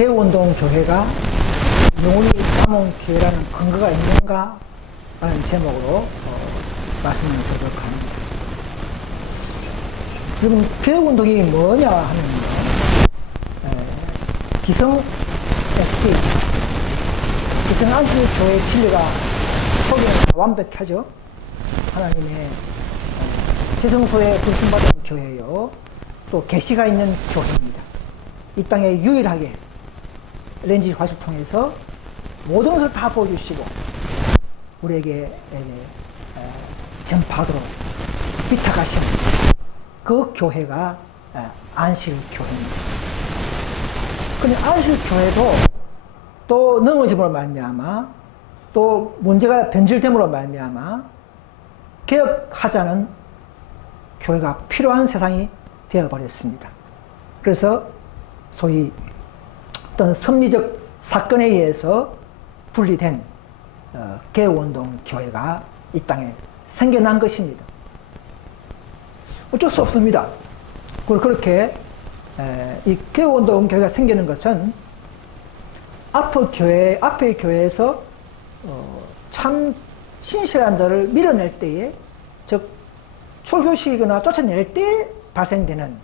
개운동 교회가 영원히 남은 교회라는 근거가 있는가? 라는 제목으로 말씀을 드리도록 합니다. 여러분, 개운동이 뭐냐 하면요, 기성 ST, 기성 안식교회 진리가 소리는 완벽하죠. 하나님의 지성소에 부르심받은 교회요, 또 계시가 있는 교회입니다. 이 땅에 유일하게 렌즈 화실 통해서 모든 것을 다 보여주시고 우리에게 전파하도록 비탁하신 그 교회가 안식교회입니다. 근데 안식교회도 또 넘어짐으로 말미암아, 또 문제가 변질됨으로 말미암아 개혁하자는 교회가 필요한 세상이 되어버렸습니다. 그래서 소위 어떤 섭리적 사건에 의해서 분리된 개운동 교회가 이 땅에 생겨난 것입니다. 어쩔 수 없습니다. 그렇게 이 개운동 교회가 생기는 것은 앞의 교회에서 참 신실한 자를 밀어낼 때에, 즉 출교시키거나 쫓아낼 때 발생되는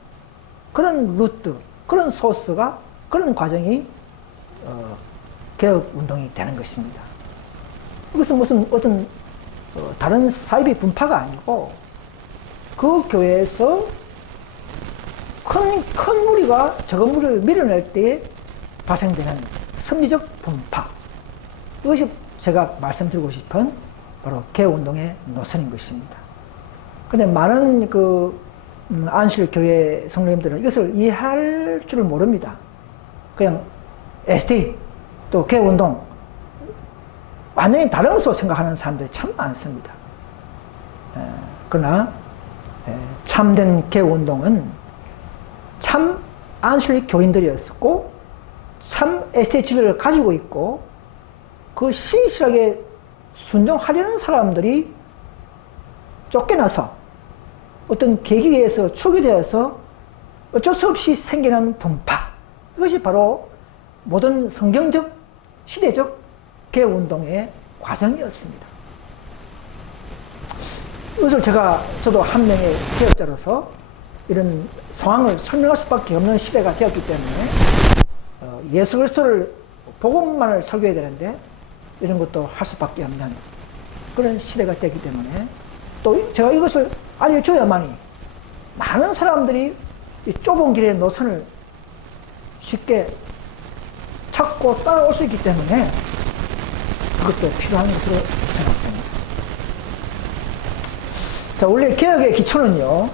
그런 루트, 그런 소스가, 그런 과정이 개혁운동이 되는 것입니다. 이것은 무슨 어떤 다른 사이비 분파가 아니고 그 교회에서 큰 무리가 적은 무리를 밀어낼 때 발생되는 섭리적 분파, 이것이 제가 말씀드리고 싶은 바로 개혁운동의 노선인 것입니다. 그런데 많은 안식교회 성도님들은 이것을 이해할 줄을 모릅니다. 그냥 ST 또 개혁운동 완전히 다른 것으로 생각하는 사람들이 참 많습니다. 그러나 참된 개혁운동은 참 안식 교인들이었고 참 ST 진리를 가지고 있고 그 신실하게 순종하려는 사람들이 쫓겨나서 어떤 계기에 의해서 축이 되어서 어쩔 수 없이 생겨난 분파, 이것이 바로 모든 성경적, 시대적 개혁운동의 과정이었습니다. 이것을 저도 한 명의 개혁자로서 이런 상황을 설명할 수밖에 없는 시대가 되었기 때문에 예수 그리스도를 복음만을 설교해야 되는데 이런 것도 할 수밖에 없는 그런 시대가 되기 때문에 또 제가 이것을 알려줘야만이 많은 사람들이 이 좁은 길의 노선을 쉽게 찾고 따라올 수 있기 때문에 그것도 필요한 것으로 생각됩니다. 자, 원래 개혁의 기초는요,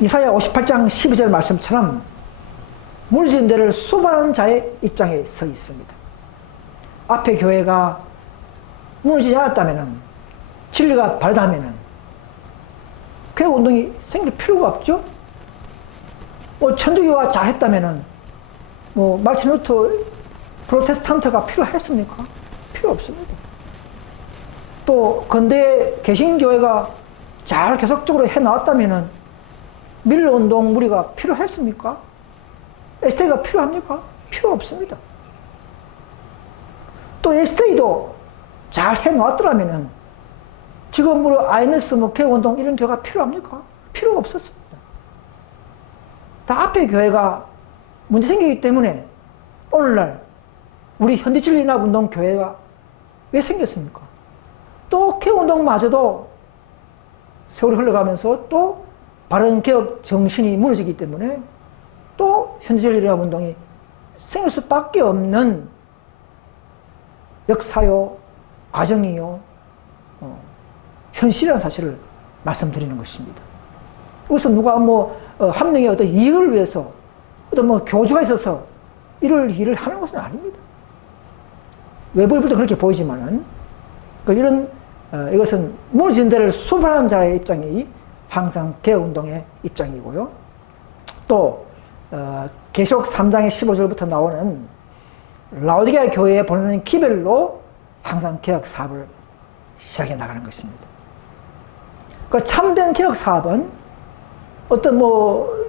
이사야 58장 12절 말씀처럼 무너진 데를 수반하는 자의 입장에 서 있습니다. 앞에 교회가 무너지지 않았다면, 진리가 바르다면 개혁운동이 생길 필요가 없죠. 천주교가 잘했다면 마르틴 루터 프로테스탄트가 필요했습니까? 필요 없습니다. 또 근대 개신교회가 잘 계속적으로 해나왔다면 밀러운동 무리가 필요했습니까? ST가 필요합니까? 필요 없습니다. 또 ST도 잘 해놓았더라면 지금 INS, 개혁운동 이런 교회가 필요합니까? 필요가 없었습니다. 다 앞에 교회가 문제 생기기 때문에 오늘날 우리 현대진리연합운동 교회가 왜 생겼습니까? 또 개혁운동마저도 세월이 흘러가면서 또 바른 개혁 정신이 무너지기 때문에 또 현대진리연합운동이 생길 수밖에 없는 역사요, 과정이요, 현실이라는 사실을 말씀드리는 것입니다. 이것은 누가 한 명의 어떤 이익을 위해서 어떤 교주가 있어서 일을 하는 것은 아닙니다. 외부에 볼 때 그렇게 보이지만은 이것은 무너진 데를 수반하는 자의 입장이 항상 개혁운동의 입장이고요. 또 계시록 3장의 15절부터 나오는 라오디게아 교회에 보내는 기별로 항상 개혁 사업을 시작해 나가는 것입니다. 그 참된 개혁 사업은 어떤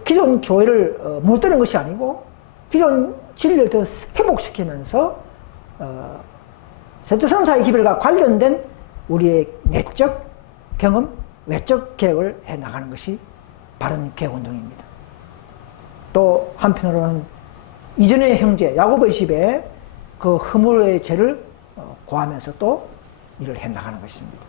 기존 교회를 무너뜨리는 것이 아니고 기존 진리를 더 회복시키면서 세처선사의 기별과 관련된 우리의 내적 경험, 외적 개혁을 해나가는 것이 바른 개혁운동입니다. 또 한편으로는 이전의 형제 야고보의 집에 그 허물의 죄를 고하면서 또 일을 해나가는 것입니다.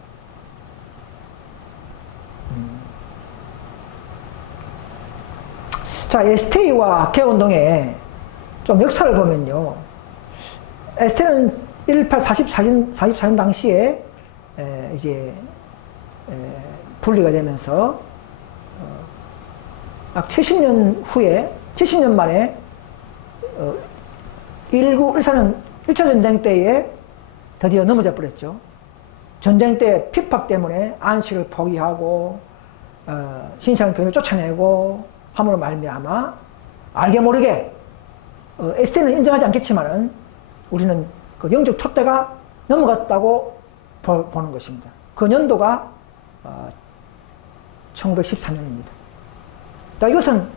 자, STA와 개혁운동의 좀 역사를 보면요. STA는 44년 당시에 이제 분리가 되면서 약 70년 후에, 70년 만에 1914년 1차 전쟁 때에 드디어 넘어져 버렸죠. 전쟁 때 핍박 때문에 안식을 포기하고 신실한 교인을 쫓아내고 함으로 말미암아 알게 모르게 ST는 인정하지 않겠지만은 우리는 그 영적 촛대가 넘어갔다고 보는 것입니다. 그 연도가 1914년입니다. 이것은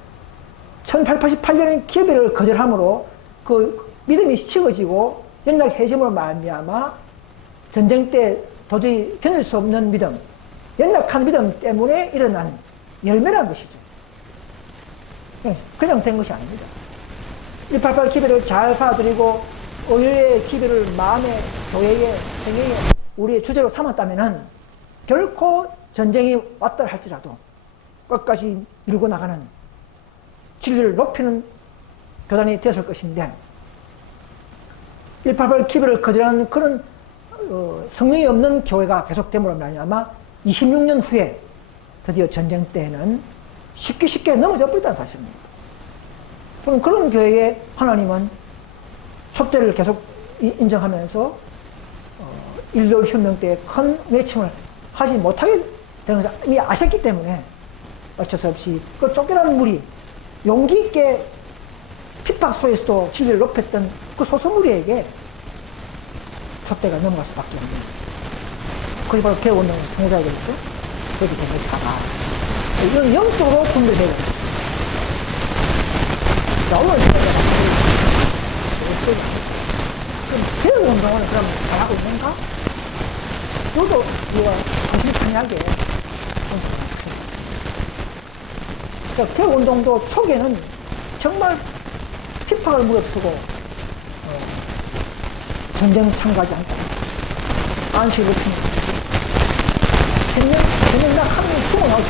1888년의 기업을 거절함으로 그 믿음이 식어지고 연락 해짐으로 말미암아 전쟁 때 도저히 견딜 수 없는 믿음, 연약한 믿음 때문에 일어난 열매라는 것이죠. 그냥 된 것이 아닙니다. 188 기별을 잘 받아들이고 의의 기별을 마음의 교회의 생애의 우리의 주제로 삼았다면은 결코 전쟁이 왔다 할지라도 끝까지 밀고 나가는 진리를 높이는 교단이 되었을 것인데 188 기별을 거절하는 그런 성령이 없는 교회가 계속됨으로 말미암아 26년 후에 드디어 전쟁 때에는 쉽게 넘어져 버렸다는 사실입니다. 그럼 그런 교회에 하나님은 촛대를 계속 인정하면서 일요혁명 때 큰 외침을 하지 못하게 되는 것을 이미 아셨기 때문에 어쩔 수 없이 그 쫓겨난 무리, 용기 있게 핍박 속에서도 진리를 높였던 그 소수무리에게 촛대가 넘어갈 수밖에 없는, 그게 바로 개혁운동의 성자들이죠. 그렇게 된 역사가 이건 영적으로 분별되고 있습니다. 언론 시대가 그럼 개혁운동은 그럼 잘하고 있는가? 저도 우리가 정신판이하게 그러니까 개혁운동도 초기에는 정말 핍박을 무릅쓰고 전쟁 참가하지 않다. 안식을 높입니다. 전쟁 날 하면 죽어나오죠.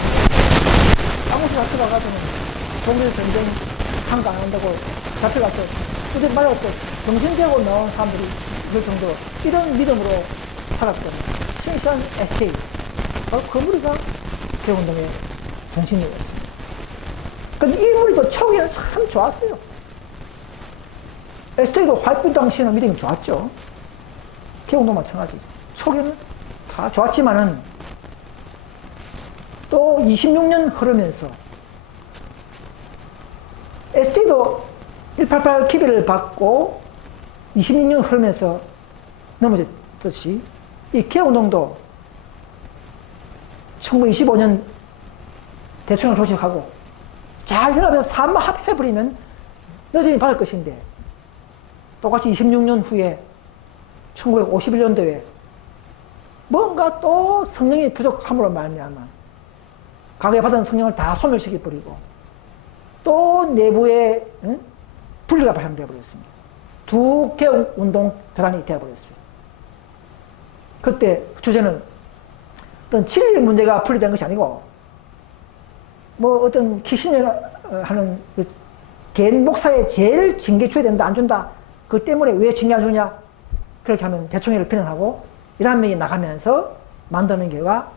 아무튼 잡혀가가지고 독일 전쟁 참가 안 한다고 잡혀가서 두대 맞아서 정신되고 나온 사람들이 그럴 정도로 이런 믿음으로 살았던 신시한 ST, 바로 그 무리가 개혁운동의 정신이었습니다. 근데 이 무리도 초기에는 참 좋았어요. ST도 활동 당시에는 믿음이 좋았죠. 개혁운동 마찬가지. 초기에는 다 좋았지만은 또 26년 흐르면서 ST도 188 기별을 받고 26년 흐르면서 넘어졌듯이 이 개혁운동도 1925년 대통령 조직하고 잘 연합해서 사마합해버리면 여전히 받을 것인데 똑같이 26년 후에 1951년도에 뭔가 또 성령이 부족함으로 말미암아 과거에 받은 성령을 다 소멸시켜버리고 또 내부에 분리가 발생되어 버렸습니다. 두 개혁운동 교단이 되어버렸어요. 그때 주제는 어떤 진리 문제가 분리된 것이 아니고 뭐 어떤 키신저 하는 그 개인 목사의 제일 징계 줘야 된다 안 준다 그 때문에 왜 징계 안 주냐 그렇게 하면 대총회를 비난하고 이런 면이 나가면서 만드는 교회가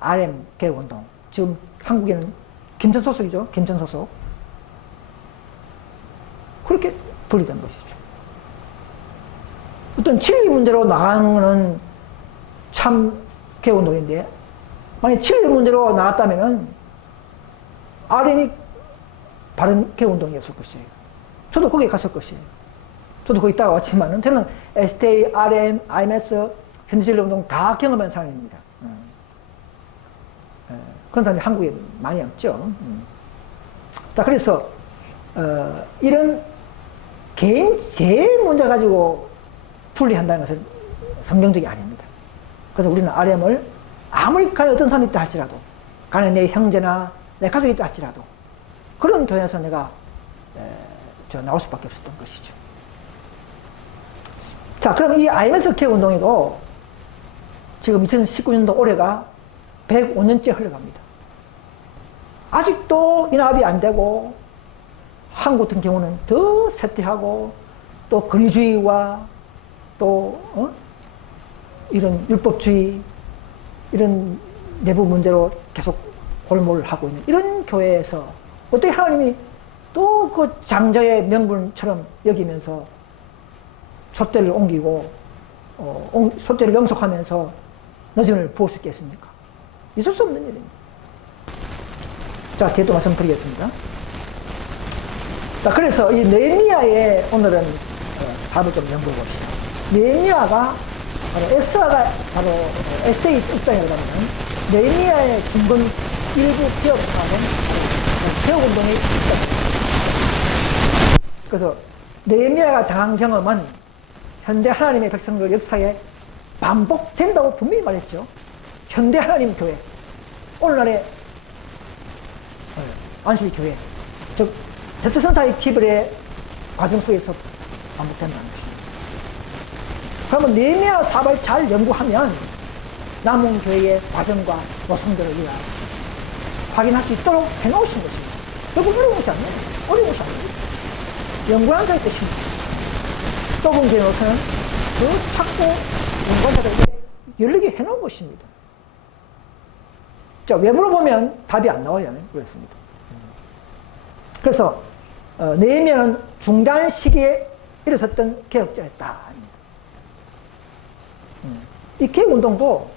RM 개혁운동, 지금 한국에는 김천 소속이죠. 김천 소속. 그렇게 분리된 것이죠. 어떤 진리 문제로 나가는 것은 참 개혁운동인데 만약 진리 문제로 나갔다면은 RM이 바른 개혁운동이었을 것이에요. 저도 거기에 갔을 것이에요. 저도 거기 있다가 왔지만은 저는 STA, RM, IMS, 현대진리운동 다 경험한 사람입니다. 그런 사람이 한국에 많이 없죠. 자, 그래서 이런 개인 제 문제 가지고 분리한다는 것은 성경적이 아닙니다. 그래서 우리는 RM을 아무리 간에 어떤 사람이 있다 할지라도, 간에 내 형제나 내 가족이 있다 할지라도 그런 교회에서 내가 나올 수밖에 없었던 것이죠. 자, 그럼 이 IMS 개혁 운동에도 지금 2019년도 올해가 105년째 흘러갑니다. 아직도 인합이 안 되고, 한국 같은 경우는 더 쇠퇴하고, 또 권위주의와 또 이런 율법주의, 이런 내부 문제로 계속 골몰을 하고 있는 이런 교회에서 어떻게 하나님이 또 그 장자의 명분처럼 여기면서 촛대를 옮기고 촛대를 영속하면서 너짐을 부을 수 있겠습니까? 있을 수 없는 일입니다. 자, 뒤에 또 말씀드리겠습니다. 자, 그래서 이 느헤미야의 오늘은 사업을 좀 연구해 봅시다. 느헤미야가 바로 에스라가 바로 에스테이 입장이라고 하면 느헤미야의 중건 일부 개혁 사업은 개혁 운동의 입장입니다. 그래서 느헤미야가 당한 경험은 현대 하나님의 백성들 역사에 반복된다고 분명히 말했죠. 현대 하나님 교회, 오늘날의 안식일 교회, 즉 대체선사의 기별의 과정 속에서 반복된다는 것입니다. 그러면 느헤미야 사업을 잘 연구하면 남은 교회의 과정과 노선들을 우리가 확인할 수 있도록 해놓으신 것입니다. 결국 어려운 것이 아니에요. 어려운 것이 아니에요. 연구하는 자의 뜻입니다. 좁은 교회 노선은 그 찾고 연구자들에게 열리게 해놓은 것입니다. 자, 외부로 보면 답이 안 나와요. 그렇습니다. 그래서 느헤미야는 중단 시기에 일어섰던 개혁자였다. 이 개혁운동도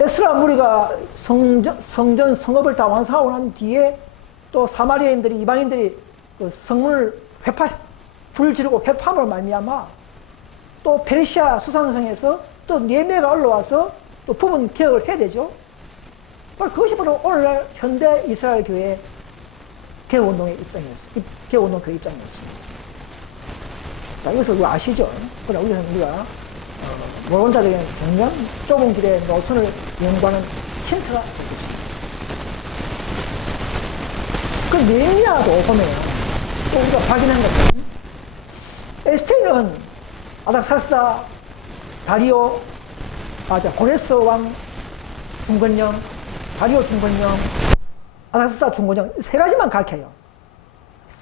에스라 무리가 성전 성읍을 다 완성하고 난 뒤에 또 사마리아인들이, 이방인들이 그 성문을 불 지르고 회파함으로 말미암아 또 페르시아 수산성에서 또 느헤미야가 올라와서 또 부분 개혁을 해야 되죠. 바로 그것이 바로 오늘날 현대 이스라엘 교회의 개혁운동의 입장이었어요. 개혁운동 교회 입장이었습니다. 자, 이것을 우리가 아시죠? 그러나 우리가 모르는 자들에게는 굉장히 좁은 길의 노선을 연구하는 힌트가 되겠습니다. 그 느헤미야도 보면 또 우리가 확인한 것은 에스테는 아닥사스다, 다리오, 고레스 왕 중건령, 다리오 중건령, 아닥사스다 중건령 세 가지만 가르쳐요.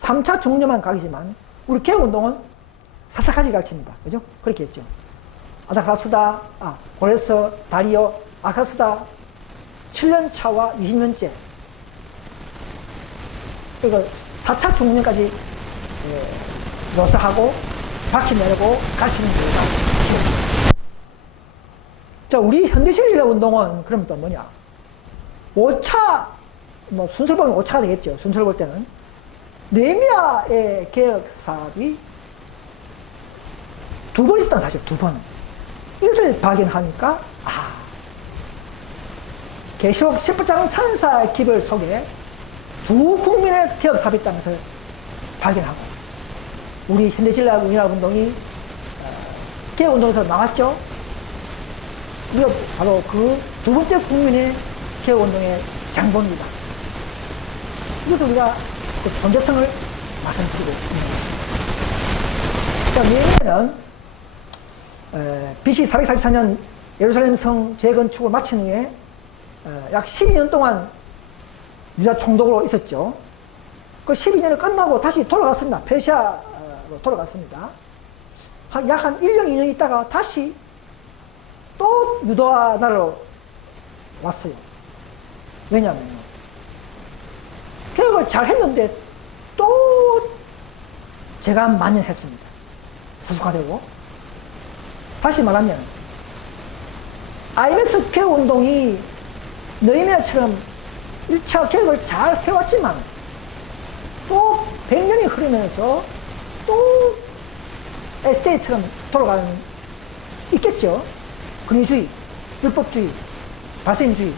3차 중건령만 가르치지만 우리 개혁운동은 4차까지 가르칩니다. 그죠? 그렇게 했죠. 아닥사스다, 고레스, 다리오, 아닥사스다 7년 차와 20년째. 그리고 4차 중건령까지 묘사하고 바퀴 내리고 가르치는 교회가 자, 우리 현대신일의 운동은 그럼 또 뭐냐? 5차, 순서를 보면 5차가 되겠죠. 순서를 볼 때는. 느헤미야의 개혁 사업이 2번 있었다는 사실, 2번. 이것을 발견하니까, 계시록 10장 천사의 기별 속에 두 국민의 개혁 사업이 있다는 것을 발견하고, 우리 현대신라 운동이 개혁운동에서 나왔죠. 이거 바로 그 두 번째 국민의 개혁운동의 장본입니다. 이것을 우리가 그 존재성을 말씀드리고 있는 것입니다. 느헤미야는 BC 444년 예루살렘 성 재건축을 마친 후에 약 12년 동안 유다 총독으로 있었죠. 그 12년이 끝나고 다시 돌아갔습니다. 페르시아로 돌아갔습니다. 약 한 1년, 2년 있다가 다시 또 유다 나라로 왔어요. 왜냐하면 개혁을 잘 했는데 또 제가 만연했습니다. 서속화되고. 다시 말하면 IMS 개혁운동이 느헤미야처럼 1차 개혁을 잘 해왔지만 또 100년이 흐르면서 또 에스테이처럼 돌아가는 있겠죠. 권위주의, 율법주의, 발생주의,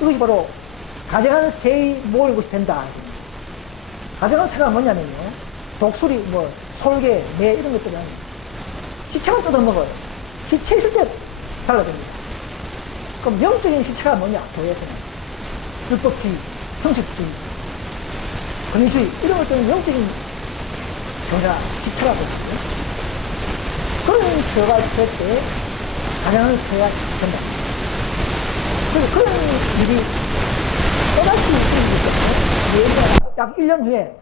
이것이 바로 가정한 새의 모을 것이 된다. 가정한 새가 뭐냐면요. 독수리, 뭐, 솔개, 매 이런 것들은 시체만 뜯어먹어요. 시체 있을 때 달라집니다. 그럼 영적인 시체가 뭐냐? 교회에서는 율법주의, 형식주의, 권위주의 이런 것들은 영적인 교회가 시체라고 하거든요. 그런 교회가 될 때 가정한 새가 된다. 그래서 그런 일이 또다시 있기 때문에 약 1년 후에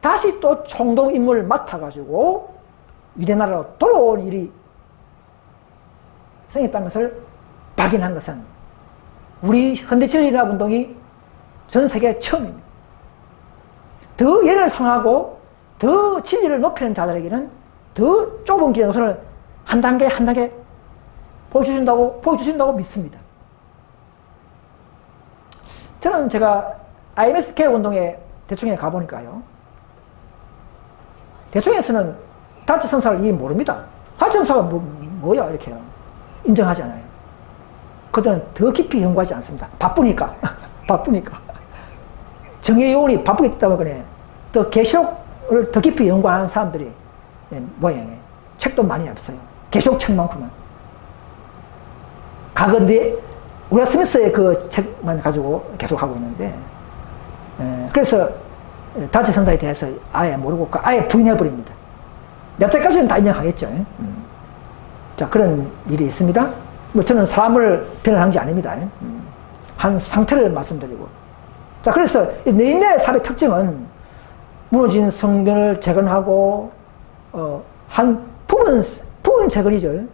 다시 또 총독 임무를 맡아가지고 유대나라로 돌아온 일이 생겼다는 것을 발견한 것은 우리 현대진리인합 운동이 전 세계 처음입니다. 더 예를 성하고 더 진리를 높이는 자들에게는 더 좁은 길의 노선을 한 단계 한 단계 보여주신다고 믿습니다. 저는 제가 IMS 개혁 운동에 대충에 가보니까요. 대충에서는 다치 선사를 이해 모릅니다. 다치 선사가 뭐야 이렇게 인정하지 않아요. 그들은 더 깊이 연구하지 않습니다. 바쁘니까. 바쁘니까. 정의 요원이 바쁘기 때문에 더 계시록을 더 깊이 연구하는 사람들이 모양이에요. 책도 많이 없어요. 계시록 책만큼은. 가건대 우리가 스미스의 그 책만 가지고 계속 하고 있는데, 그래서 다치 선사에 대해서 아예 모르고 아예 부인해버립니다. 몇 때까지는 다 인정하겠죠. 자, 그런 일이 있습니다. 뭐 저는 사람을 변호한 게 아닙니다. 한 상태를 말씀드리고. 자, 그래서 네헤미야의 사업의 특징은 무너진 성전을 재건하고, 한 부분 재건이죠.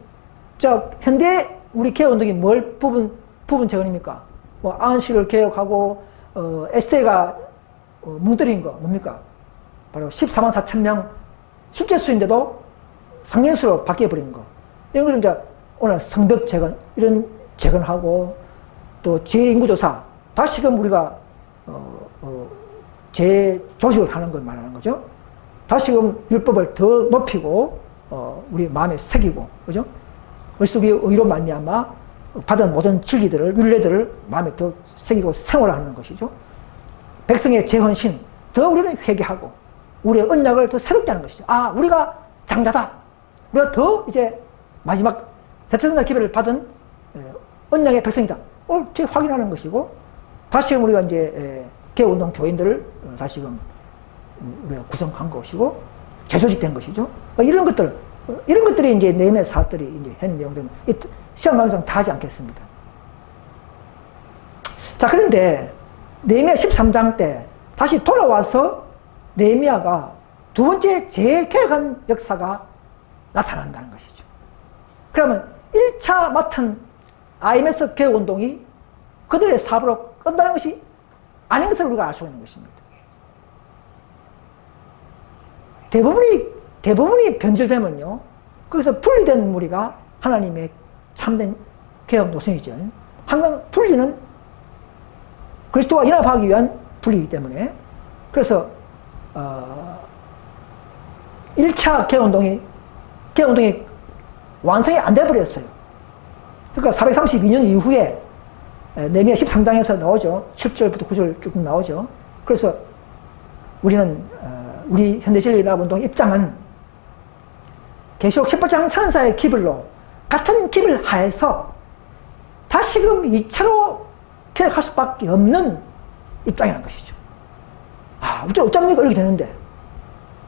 자, 현대 우리 개혁 운동이 뭘 부분 재건입니까? 뭐 안식을 개혁하고 에스테가 무너뜨린 거 뭡니까? 바로 14만 4천 명 실제 수인데도 상년수로 바뀌어버린 거. 이런 것을 이제 오늘 성벽 재건 이런 재건하고 또 재인구조사 다시금 우리가 재조직을 하는 걸 말하는 거죠. 다시금 율법을 더 높이고 우리 마음에 새기고 그죠? 그리스도의 의로 말미암아 받은 모든 진리들을 율례들을 마음에 더 새기고 생활하는 것이죠. 백성의 재헌신 더 우리는 회개하고 우리의 언약을 더 새롭게 하는 것이죠. 아, 우리가 장자다. 우리가 더 이제 마지막 대천사 기별을 받은 언약의 백성이다. 제 확인하는 것이고 다시금 우리가 이제 개운동 교인들을 다시금 우리가 구성한 것이고 재조직된 것이죠. 이런 것들이 이제 네헤미야 사업들이 이제 현 내용들은 시간 관계상 다 하지 않겠습니다. 자, 그런데 네헤미야 13장 때 다시 돌아와서 네헤미야가 두 번째 제일 개혁한 역사가 나타난다는 것이죠. 그러면 1차 맡은 IMS 개혁 운동이 그들의 사업으로 끝나는 것이 아닌 것을 우리가 알 수 있는 것입니다. 대부분이 변질되면요. 거기서 분리된 무리가 하나님의 참된 개혁 노선이죠. 항상 분리는 그리스도와 연합하기 위한 분리이기 때문에 그래서 1차 개혁운동이 완성이 안 돼버렸어요. 그러니까 432년 이후에 네헤미야 13장에서 나오죠. 7절부터 9절 쭉 나오죠. 그래서 우리 현대진리연합운동 입장은 계시록 18장 천사의 기별로 같은 기별 하에서 다시금 2차로 개혁할 수밖에 없는 입장이라는 것이죠. 아, 어쩌면 이렇게 되는데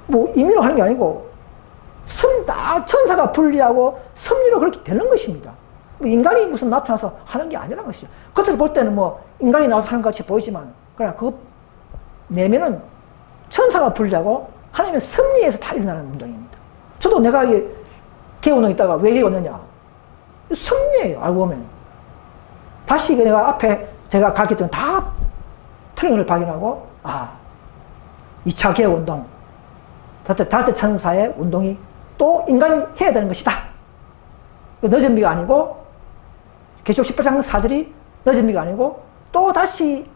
뭐 임의로 하는 게 아니고 천사가 분리하고 섭리로 그렇게 되는 것입니다. 뭐 인간이 무슨 나타나서 하는 게 아니라는 것이죠. 겉으로 볼 때는 뭐 인간이 나와서 하는 것 같이 보이지만 그러나 그 내면은 천사가 분리하고 하나님의 섭리에서 다 일어나는 운동입니다. 저도 내가 개운동 있다가 왜 이게 오느냐? 섭리예요. 알고 보면. 다시 내가 앞에 제가 가르쳤던 다 틀린 걸 발견하고 2차 개운동 다섯 천사의 운동이 또 인간이 해야 되는 것이다. 늦은 미가 아니고 계시록 18장 4절이 늦은 미가 아니고 또 다시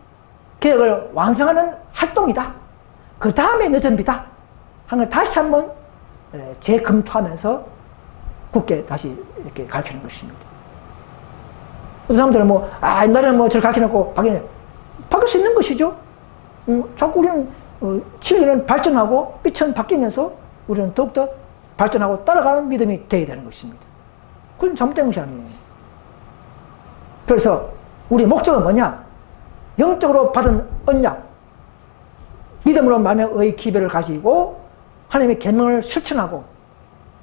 개혁을 완성하는 활동이다. 그 다음에 늦은 비다 하는 걸 다시 한번 재검토하면서 굳게 다시 이렇게 가르치는 것입니다. 어떤 사람들은 옛날에는 저를 가르쳐놓고 바뀔 수 있는 것이죠. 자꾸 우리는 진리는 발전하고 빛은 바뀌면서 우리는 더욱더 발전하고 따라가는 믿음이 되어야 되는 것입니다. 그건 잘못된 것이 아니에요. 그래서 우리 목적은 뭐냐? 영적으로 받은 언약, 믿음으로 말하면 의의 기별을 가지고 하나님의 계명을 실천하고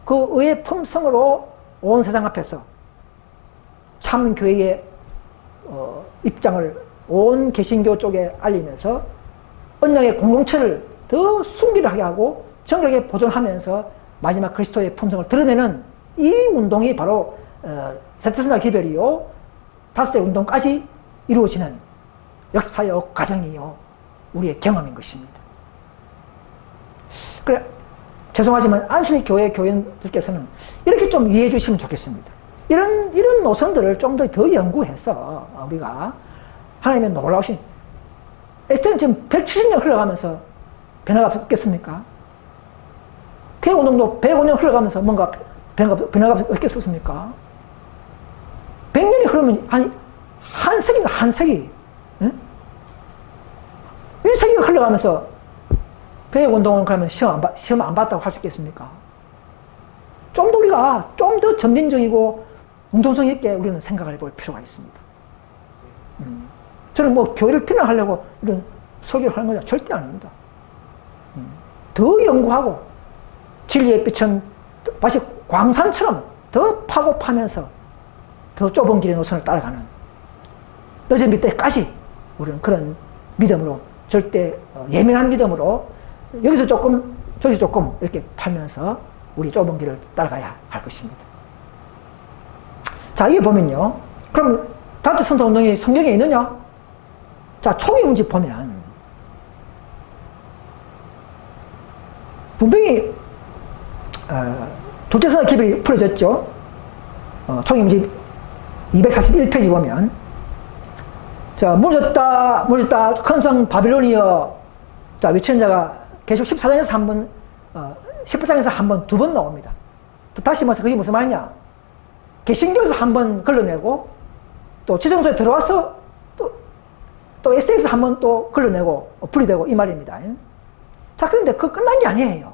그 의의 품성으로 온 세상 앞에서 참 교회의 입장을 온 개신교 쪽에 알리면서 언약의 공동체를 더 순결하게 하고 정결하게 보존하면서 마지막 그리스도의 품성을 드러내는 이 운동이 바로 세트선사 기별이요 다섯째 운동까지 이루어지는 역사요 과정이요 우리의 경험인 것입니다. 그래 죄송하지만 안실교회 교인들께서는 이렇게 좀 이해해 주시면 좋겠습니다. 이런 노선들을 좀 더 연구해서 우리가 하나님의 놀라우신 에스테는 지금 170년 흘러가면서 변화가 없겠습니까? 개운동도 105년 흘러가면서 뭔가 변화가 없겠습니까? 100년이 흐르면 한 세기입니다. 한 세기. 응? 1세기가 흘러가면서 배운동은 그러면 시험 안 봤다고 할 수 있겠습니까? 좀 더 우리가 좀 더 점진적이고 운동성 있게 우리는 생각을 해볼 필요가 있습니다. 저는 뭐 교회를 비난하려고 이런 설교를 하는 건 절대 아닙니다. 더 연구하고 진리의 빛은 마치 광산처럼 더 파고 파면서 더 좁은 길의 노선을 따라가는 늦은 밑에까지 우리는 그런 믿음으로 절대 예민한 믿음으로 여기서 조금 저기서 조금 이렇게 팔면서 우리 좁은 길을 따라가야 할 것입니다. 자, 이게 보면요. 그럼 다섯 선사 운동이 성경에 있느냐? 자, 총회 문제 보면 분명히 둘째 선사 기별이 풀어졌죠. 총회 문제 241페이지 보면 자, 무너졌다 큰 성 바빌론이여. 자, 외치는 자가 계속 14장에서 한 번, 18장에서 한 번, 두 번 나옵니다. 또 다시 말해서 그게 무슨 말이냐? 개신교에서 한 번 걸러내고, 또 지성소에 들어와서 또 에세이에서 한 번 또 걸러내고, 분리되고, 이 말입니다. 자, 그런데 그거 끝난 게 아니에요.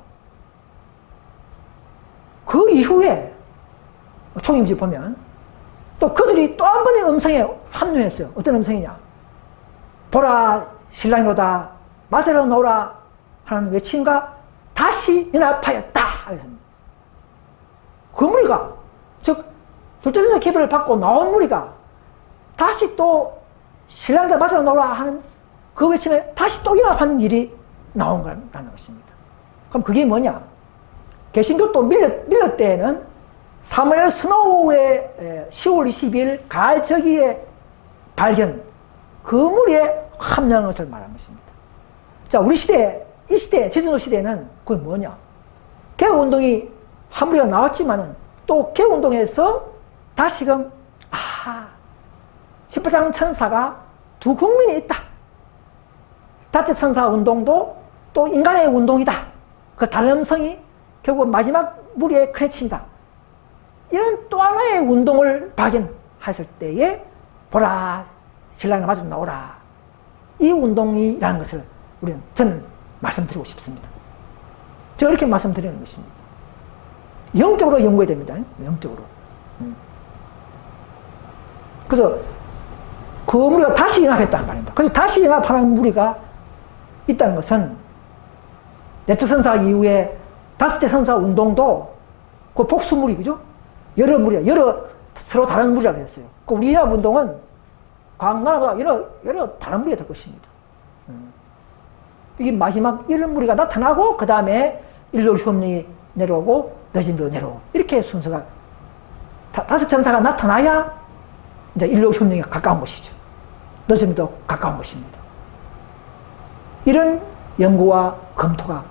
그 이후에, 총임지 보면, 또 그들이 또 한 번의 음성에 합류했어요. 어떤 음성이냐? 보라, 신랑이로다, 맞으러 놓으라 하는 외침과 다시 연합하였다. 그 무리가, 즉, 둘째 선사 기별을 받고 나온 무리가 다시 또 신랑이로다, 맞으러 놓으라 하는 그 외침에 다시 또 연합하는 일이 나온 거라는 것입니다. 그럼 그게 뭐냐? 개신교 또 밀러 때에는 사무엘 스노우의 10월 22일 가을 저기의 발견, 그 무리에 합류하는 것을 말하는 것입니다. 자, 우리 시대, 이 시대, 지성소 시대에는 그게 뭐냐? 개혁운동이 한 무리가 나왔지만은 또 개혁운동에서 다시금, 18장 천사가 두 국민이 있다. 다째 천사 운동도 또 인간의 운동이다. 그 다른 음성이 결국 마지막 무리의 크래치이다. 이런 또 하나의 운동을 발견했을 때에 보라, 신랑이 맞으러 나오라. 이 운동이라는 것을 저는 말씀드리고 싶습니다. 제가 이렇게 말씀드리는 것입니다. 영적으로 연구해야 됩니다. 영적으로. 그래서 그 무리가 다시 연합했다는 말입니다. 그래서 다시 연합하는 무리가 있다는 것은 넷째 선사 이후에 다섯째 선사 운동도 그 복수무리, 그죠? 여러 무리, 서로 다른 무리라고 했어요. 그 우리 연합 운동은 광나라보다 여러 다른 무리가 될 것입니다. 이게 마지막 이런 무리가 나타나고, 그 다음에 일로 흉령이 내려오고, 너진도 내려오고, 이렇게 순서가, 다섯 천사가 나타나야 이제 일로 흉령이 가까운 것이죠. 너진도 가까운 것입니다. 이런 연구와 검토가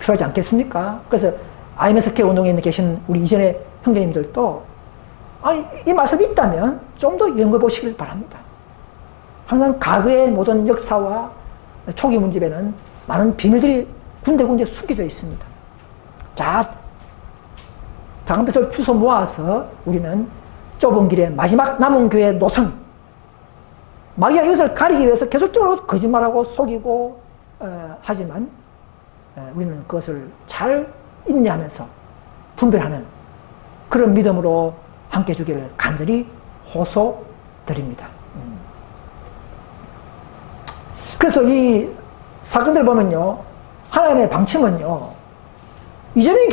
필요하지 않겠습니까? 그래서 IMSK 운동에 계신 우리 이전의 형제님들도 이 말씀이 있다면 좀 더 연구해 보시길 바랍니다. 항상 과거의 모든 역사와 초기 문집에는 많은 비밀들이 군데군데 숨겨져 있습니다. 자, 작은 뱃을 주워 모아서 우리는 좁은 길의 마지막 남은 교회의 노선, 마귀가 이것을 가리기 위해서 계속적으로 거짓말하고 속이고 하지만 우리는 그것을 잘 인내하면서 분별하는 그런 믿음으로 함께 주기를 간절히 호소드립니다. 그래서 이 사건들 보면요, 하나님의 방침은요, 이전의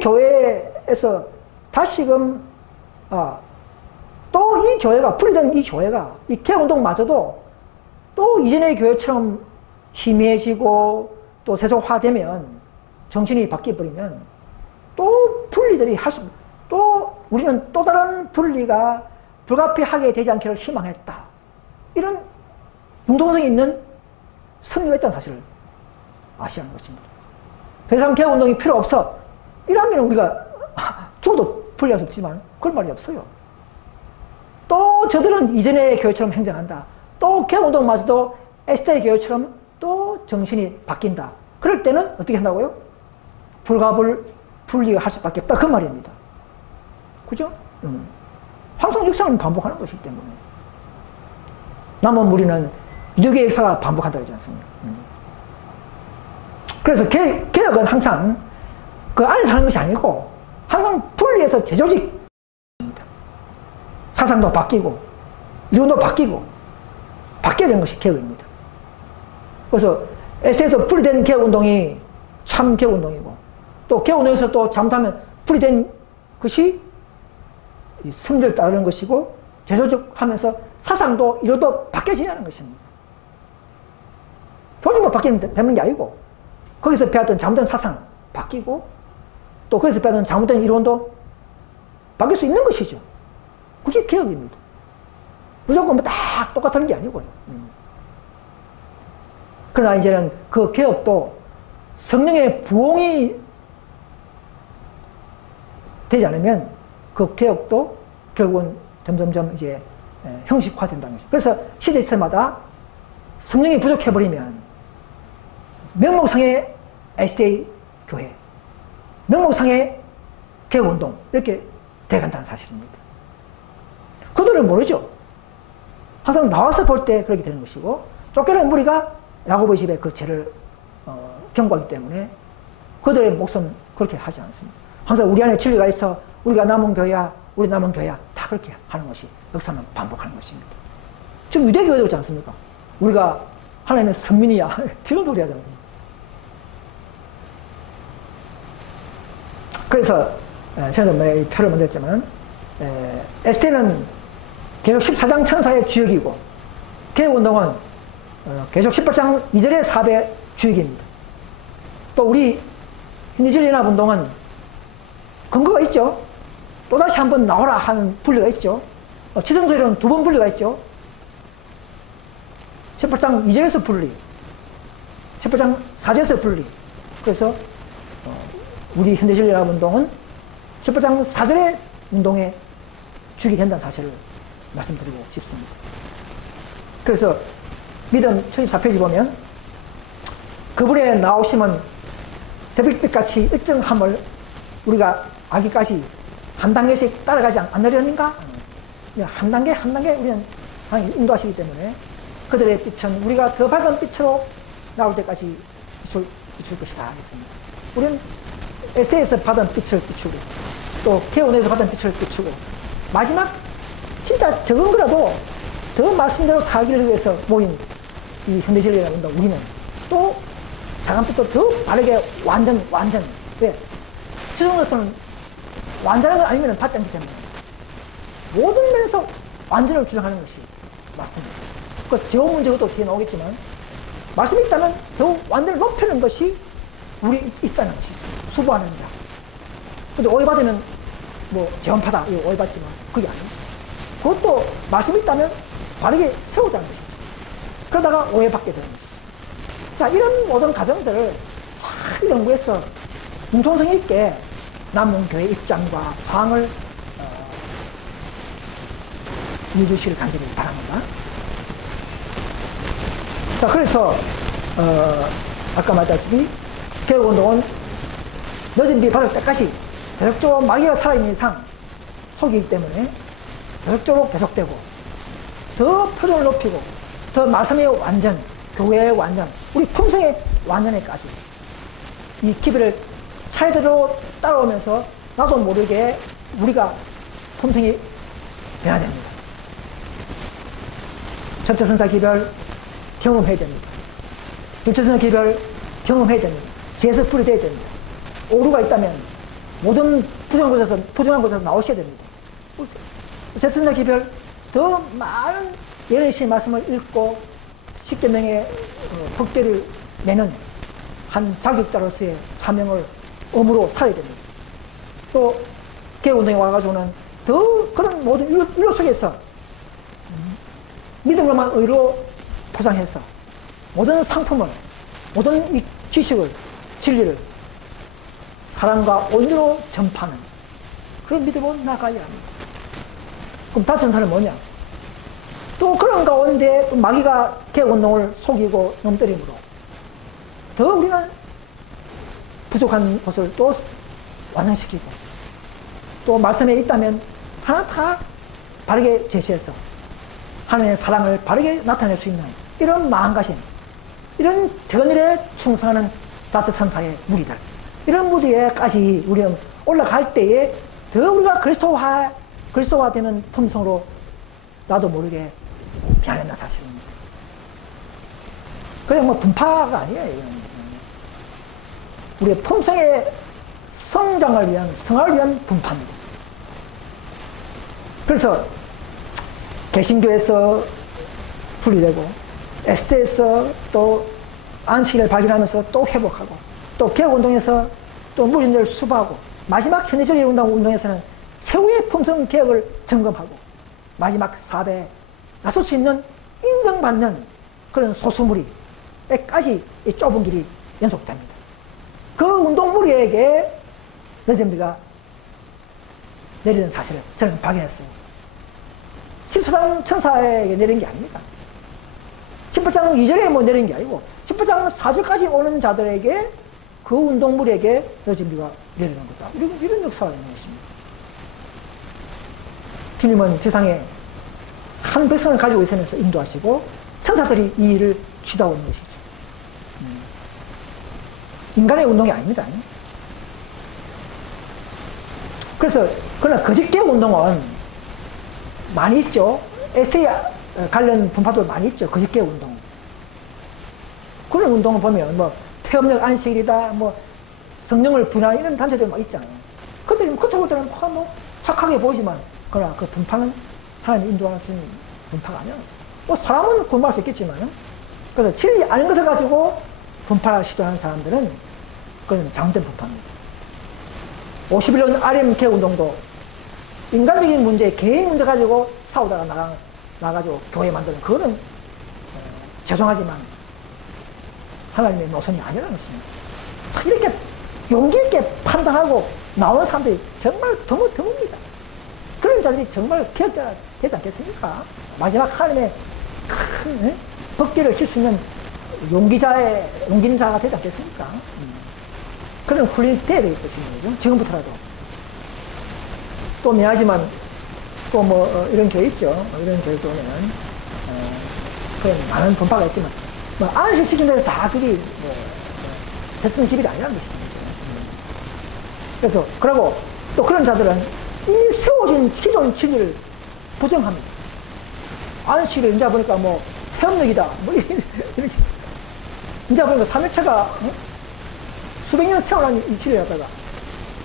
교회에서 다시금 또 이 교회가 분리된 이 교회가 이 개혁운동마저도 또 이전의 교회처럼 희미해지고 또 세속화되면 정신이 바뀌어버리면 또 분리들이 또 우리는 또 다른 분리가 불가피하게 되지 않기를 희망했다. 이런 융통성이 있는 승리가 있다는 사실을 아셔야 하는 것입니다. 더 이상 개혁운동이 필요 없어. 이러면 우리가 죽어도 분리할 수 없지만 그런 말이 없어요. 또 저들은 이전의 교회처럼 행정한다. 또 개혁운동마저도 에스더의 교회처럼 또 정신이 바뀐다. 그럴 때는 어떻게 한다고요? 불가불 분리가 할 수밖에 없다. 그 말입니다. 그죠? 항상 역사는 반복하는 것이기 때문에. 남은 무리는 유교의 역사가 반복한다고 하지 않습니까? 그래서 개혁은 항상 그 안에 사는 것이 아니고 항상 분리해서 재조직입니다. 사상도 바뀌고 이론도 바뀌고 바뀌어야 되는 것이 개혁입니다. 그래서 에세에서 분리된 개혁운동이 참 개혁운동이고 또 개혁운동에서 또 잘못하면 분리된 것이 승리를 따르는 것이고 재조직하면서 사상도 이론도 바뀌어져야 하는 것입니다. 교직만 바뀌는 게 아니고 거기서 배웠던 잘못된 사상 바뀌고 또 거기서 배웠던 잘못된 이론도 바뀔 수 있는 것이죠. 그게 개혁입니다. 무조건 뭐 딱 똑같은 게 아니고요. 그러나 이제는 그 개혁도 성령의 부흥이 되지 않으면 그 개혁도 결국은 점점점 이제 형식화된다는 거죠. 그래서 시대마다 성령이 부족해버리면 명목상의 에세이 교회, 명목상의 개혁운동 이렇게 돼간다는 사실입니다. 그들은 모르죠. 항상 나와서 볼 때 그렇게 되는 것이고 쫓겨난 무리가 야고보의 집에 그 죄를 경고하기 때문에 그들의 목숨 그렇게 하지 않습니다. 항상 우리 안에 진리가 있어 우리가 남은 교회야, 우리 남은 교회야 다 그렇게 하는 것이 역사는 반복하는 것입니다. 지금 유대교회도 그렇지 않습니까? 우리가 하나님의 선민이야 지금 소리 하잖아요. 그래서 저는 표를 만들었지만 에스테는 계속 14장 천사의 주역이고 개혁운동은 계속 18장 2절의 사배 주역입니다. 또 우리 현지진리연합운동은 근거가 있죠. 또다시 한번 나오라 하는 분리가 있죠. 지성소리는 2번 분리가 있죠. 18장 2절에서 분리, 18장 4절에서 분리. 그래서 우리 현대진리연합운동은 18장 4절의 운동에 주게 된다는 사실을 말씀드리고 싶습니다. 그래서 믿음 74페이지 보면 그분의 나오심은 새벽빛같이 일정함을 우리가 알기까지 한 단계씩 따라가지 않으려는가? 한 단계 한 단계 우리는 하나님 인도하시기 때문에 그들의 빛은 우리가 더 밝은 빛으로 나올 때까지 비출 것이다 하겠습니다. 우리는 에세에서 받은 빛을 비추고 또 개운에서 받은 빛을 비추고 마지막 진짜 적은 거라도 더 말씀대로 살기를 위해서 모인 이 현대진리라는 운동 우리는 또 작은 빛도 더 빠르게 완전 왜? 지성으로서는 완전한 건 아니면 받지 않기 때문에 모든 면에서 완전을 주장하는 것이 맞습니다. 그 제호 문제가 또 뒤에 나오겠지만 말씀이 있다면 더욱 완전을 높이는 것이 우리 있다는 것이 수고하는 자. 근데 오해받으면 뭐 재원파다 이거 오해받지만 그게 아니에요. 그것도 말씀이 있다면 바르게 세우자는 것입니다. 그러다가 오해받게 되는 거죠. 자, 이런 모든 과정들을 잘 연구해서 융통성 있게 남은 교회 입장과 상황을 이해주시길 간절히 바랍니다. 자, 그래서 아까 말했다시피 개혁운동은 늦은 비 받을 때까지 계속적으로 마귀가 살아있는 이상 속이기 때문에 계속적으로 계속되고 더 표준을 높이고 더 말씀의 완전, 교회의 완전, 우리 품성의 완전에까지 이 기별을 차례대로 따라오면서 나도 모르게 우리가 품성이 변화됩니다. 첫째 선사 기별 경험해야 됩니다. 둘째 선사 기별 경험해야 됩니다. 죄에서 풀이 돼야 됩니다. 오류가 있다면 모든 부정한 곳에서 나오셔야 됩니다. 셋째 선사 기별 더 많은 예언의 말씀을 읽고 십계명의 법계를 내는 한 자격자로서의 사명을 엄으로 살아야 됩니다. 또 개혁운동에 와가지고는 더 그런 모든 율로 속에서 믿음으로만 의로 포장해서 모든 상품을, 모든 이 지식을, 진리를 사랑과 온유로 전파하는 그런 믿음으로 나가야 합니다. 그럼 다천사는 뭐냐? 또 그런 가운데 마귀가 개혁운동을 속이고 넘때림으로 더 우리는 부족한 것을 또 완성시키고 또 말씀에 있다면 하나 다 바르게 제시해서 하나님의 사랑을 바르게 나타낼 수 있는 이런 마음가짐, 이런 전일에 충성하는 다트천사의 무리들, 이런 무리에까지 우리는 올라갈 때에 더 우리가 그리스도화되는 품성으로 나도 모르게 변화된다 사실입니다. 그냥 뭐 분파가 아니에요. 이건. 우리의 품성의 성장을 위한, 성화를 위한 분파입니다. 그래서 개신교에서 분리되고 에스테에서 또 안식일을 발견하면서 또 회복하고 또 개혁운동에서 또 무신들을 수부하고 마지막 현대적인 운동에서는 최후의 품성 개혁을 점검하고 마지막 사배에 나설 수 있는 인정받는 그런 소수무리에까지 이 좁은 길이 연속됩니다. 그 운동무리에게 레전드가 내리는 사실을 저는 발견했습니다. 14장 천사에게 내린 게 아닙니다. 18장 2절에 뭐 내린 게 아니고 18장 4절까지 오는 자들에게 그 운동물에게 레전드가 내리는 거다. 이런 역사가 있는 것입니다. 주님은 지상에 한 백성을 가지고 있으면서 인도하시고 천사들이 이 일을 주도하고 있는 것이죠. 인간의 운동이 아닙니다. 그래서 그러나 거짓개혁 운동은 많이 있죠. ST 관련 분파들 많이 있죠. 거짓개혁 운동. 그런 운동을 보면 뭐 태음력 안식일이다, 뭐 성령을 분할 이런 단체들 막 있잖아요. 그들이 겉으로 보면 뭐 착하게 보이지만 그러나 그 분파는 하나님 인도할 수 있는 분파가 아니야. 뭐 사람은 분파할 수 있겠지만 그래서 진리 아는 것을 가지고 분파를 시도하는 사람들은 그건 잘못된 분파입니다. 51년 RM 개혁운동도 인간적인 문제, 개인 문제 가지고 싸우다가 나가지고 교회 만드는 그거는 죄송하지만 하나님의 노선이 아니라는 것입니다. 이렇게 용기 있게 판단하고 나오는 사람들이 정말 드뭅니다. 그런 자들이 정말 개혁자가 되지 않겠습니까? 마지막 하나님의 큰 법궤를 칠 수 있는 용기는 자가 되지 않겠습니까? 그런 훈련이 돼야 되겠습니다. 지금부터라도. 또 미안하지만 또 뭐 이런 교회 있죠. 이런 교회 보면은 그런 많은 분파가 있지만 뭐 안식일 지킨다 해서 다 그게 대승 기별이 아니라는 것입니다. 그래서 그러고 또 그런 자들은 이미 세워진 기존 진리를 부정합니다. 안식일을 이제 보니까 뭐 태음력이다 뭐 이렇게 이제 보니까 삼일체가 수백 년 세월한 이치를 하다가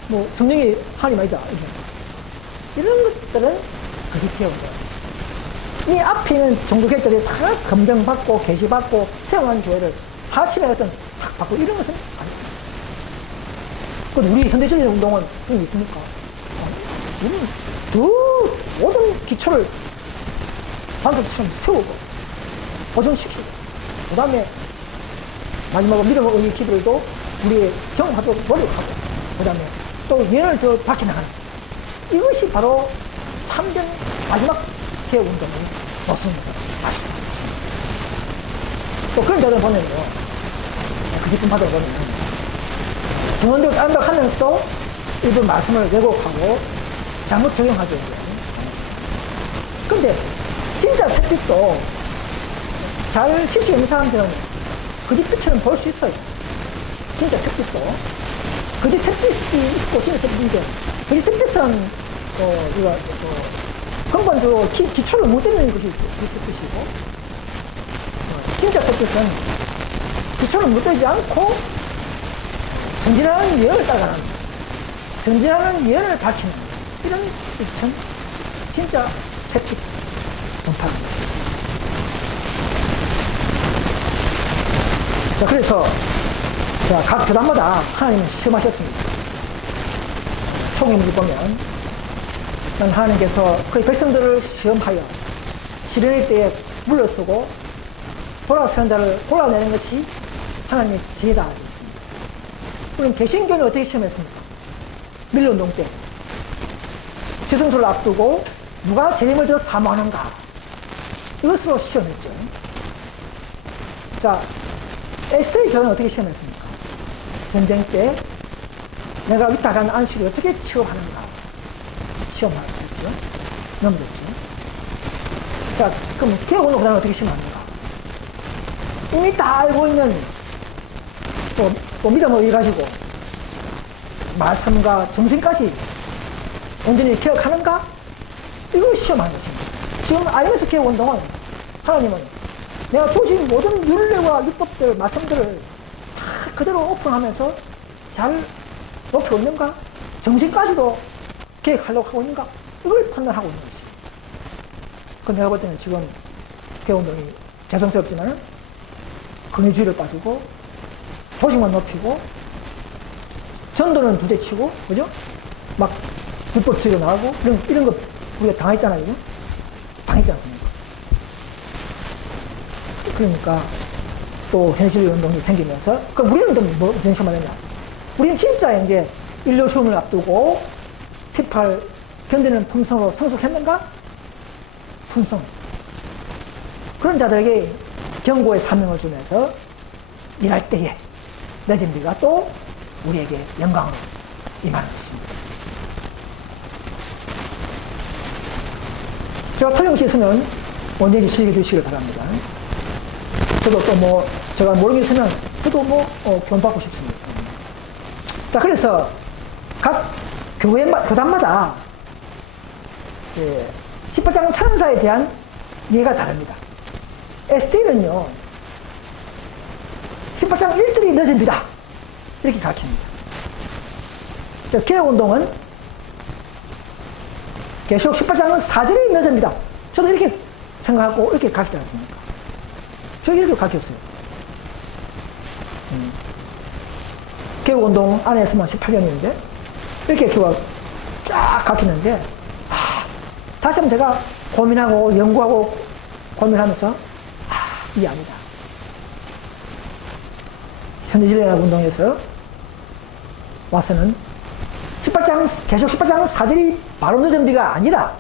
뭐 성령이 하나님 아니다 이런 것들은 거짓개혁이다. 이 앞에 있는 종교개혁자들이 다 검증받고 계시받고 세워난 교회를 하나침에 어떤 탁 받고 이런 것은 아닙니다. 그럼 우리 현대적인 운동은 그런 게 있습니까? 우리는 더 모든 기초를 반석처럼 세우고 보존시키고 그 다음에 마지막으로 믿음의 의의 기도도 우리의 경험하도록 노력하고 그 다음에 또 예언을 더 밝혀나가는 이것이 바로 참된 마지막 개혁운동의 모습에서 알 수가 있습니다. 또 그런 자들 보면요 거짓분파들 보면 증언들을 딴다 하면서도 일부 말씀을 왜곡하고 잘못 적용하게 돼요. 근데 진짜 샛빛도 잘 지식이 있는 사람들은 거짓 빛처럼 볼 수 있어요. 진짜 샛빛도. 거짓 샛빛이 있고 진짜 샛빛인데, 거짓 샛빛은 이거 근본적으로 기초를 못 듣는 것이 햇빛이고, 진짜 햇빛은 기초를 못 되지 않고 전진하는 예언을 따라가는, 전진하는 예언을 밝히는 이런 빛은 진짜 햇빛 분파입니다. 자, 그래서 각 교단마다 하나님은 시험하셨습니다. 총회를 보면 하나님께서 그의 백성들을 시험하여 시련의 때에 물러서고 돌아서는 자를 골라내는 것이 하나님의 지혜다 하셨습니다. 우리는 개신교는 어떻게 시험했습니까? 밀운동 때 지성소를 앞두고 누가 재림을 더 사모하는가, 이것으로 시험했죠. 자, 에스더의 교회는 어떻게 시험했습니까? 전쟁 때 내가 위탁한 안식을 어떻게 취업하는가 시험하겠죠. 넘겼죠. 자, 그럼 개혁운동 그 다음에 어떻게 시험합니까? 이미 다 알고 있는 또 믿음을 가지고 말씀과 정신까지 온전히 기억하는가? 이걸 시험하는 것입니다. 지금 IMS 개혁운동은 하나님은 내가 주신 모든 율례와 율법들, 말씀들을 다 그대로 오픈하면서 잘 높이고 있는가? 정신까지도 계획하려고 하고 있는가? 이걸 판단하고 있는 거지. 그 내가 볼 때는 지금 개혁운동이 개성스럽지만 권위주의를 빠지고 조직만 높이고 전도는 두대치고, 그죠? 막 불법주의로 나가고 이런 거 우리가 당했잖아요. 그죠? 당했지 않습니까? 그러니까 또 현실 운동이 생기면서, 그럼 우리는 또 무슨 시험을 하느냐? 우리는 진짜 이제 인류 휴업을 앞두고 T8 견디는 품성으로 성숙했는가? 품성. 그런 자들에게 경고의 사명을 주면서 일할 때에 늦은 비가 또 우리에게 영광으로 임하는 것입니다. 제가 틀림없이 있으면 원전히 지식해 주시길 바랍니다. 저도 또 제가 모르게 있으면 저도 교훈받고 싶습니다. 자, 그래서 각 교단마다 18장 천사에 대한 이해가 다릅니다. ST는요, 18장 1절이 늦은 비다, 이렇게 가르칩니다. 개혁운동은 계시록 18장은 4절이 늦은 비다. 저도 이렇게 생각하고 이렇게 가르치지 않습니까? 저 이렇게 가르쳤어요. 개혁운동 안에서만 18년인데 이렇게 주가 쫙 가르치는데, 다시 한번 제가 고민하고 연구하고 고민하면서 이게 아니다. 현대진리학운동에서 와서는 계속 18장 4절이 바로 늦은 비가 아니라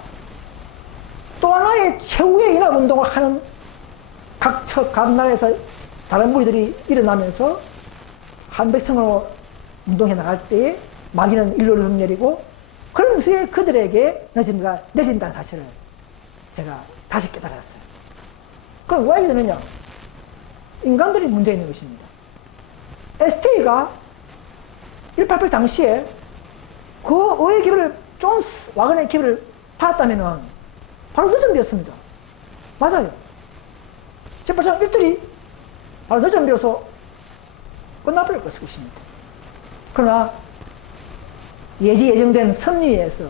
또 하나의 최후의 연합운동을 하는 각 나라에서 다른 무리들이 일어나면서 한 백성으로 운동해 나갈 때에 마귀는 인류를 흠내리고, 그런 후에 그들에게 늦은 비가 내린다는 사실을 제가 다시 깨달았어요. 그럼 왜 이러느냐? 인간들이 문제 있는 것입니다. ST가 188 당시에 그 의의 기회를, 존스 와건의 기회를 받았다면 바로 늦은 비였습니다. 맞아요. 18장 1절이 바로 늦은 비로서 끝나버릴 것입니다. 그러나 예정된 섭리에서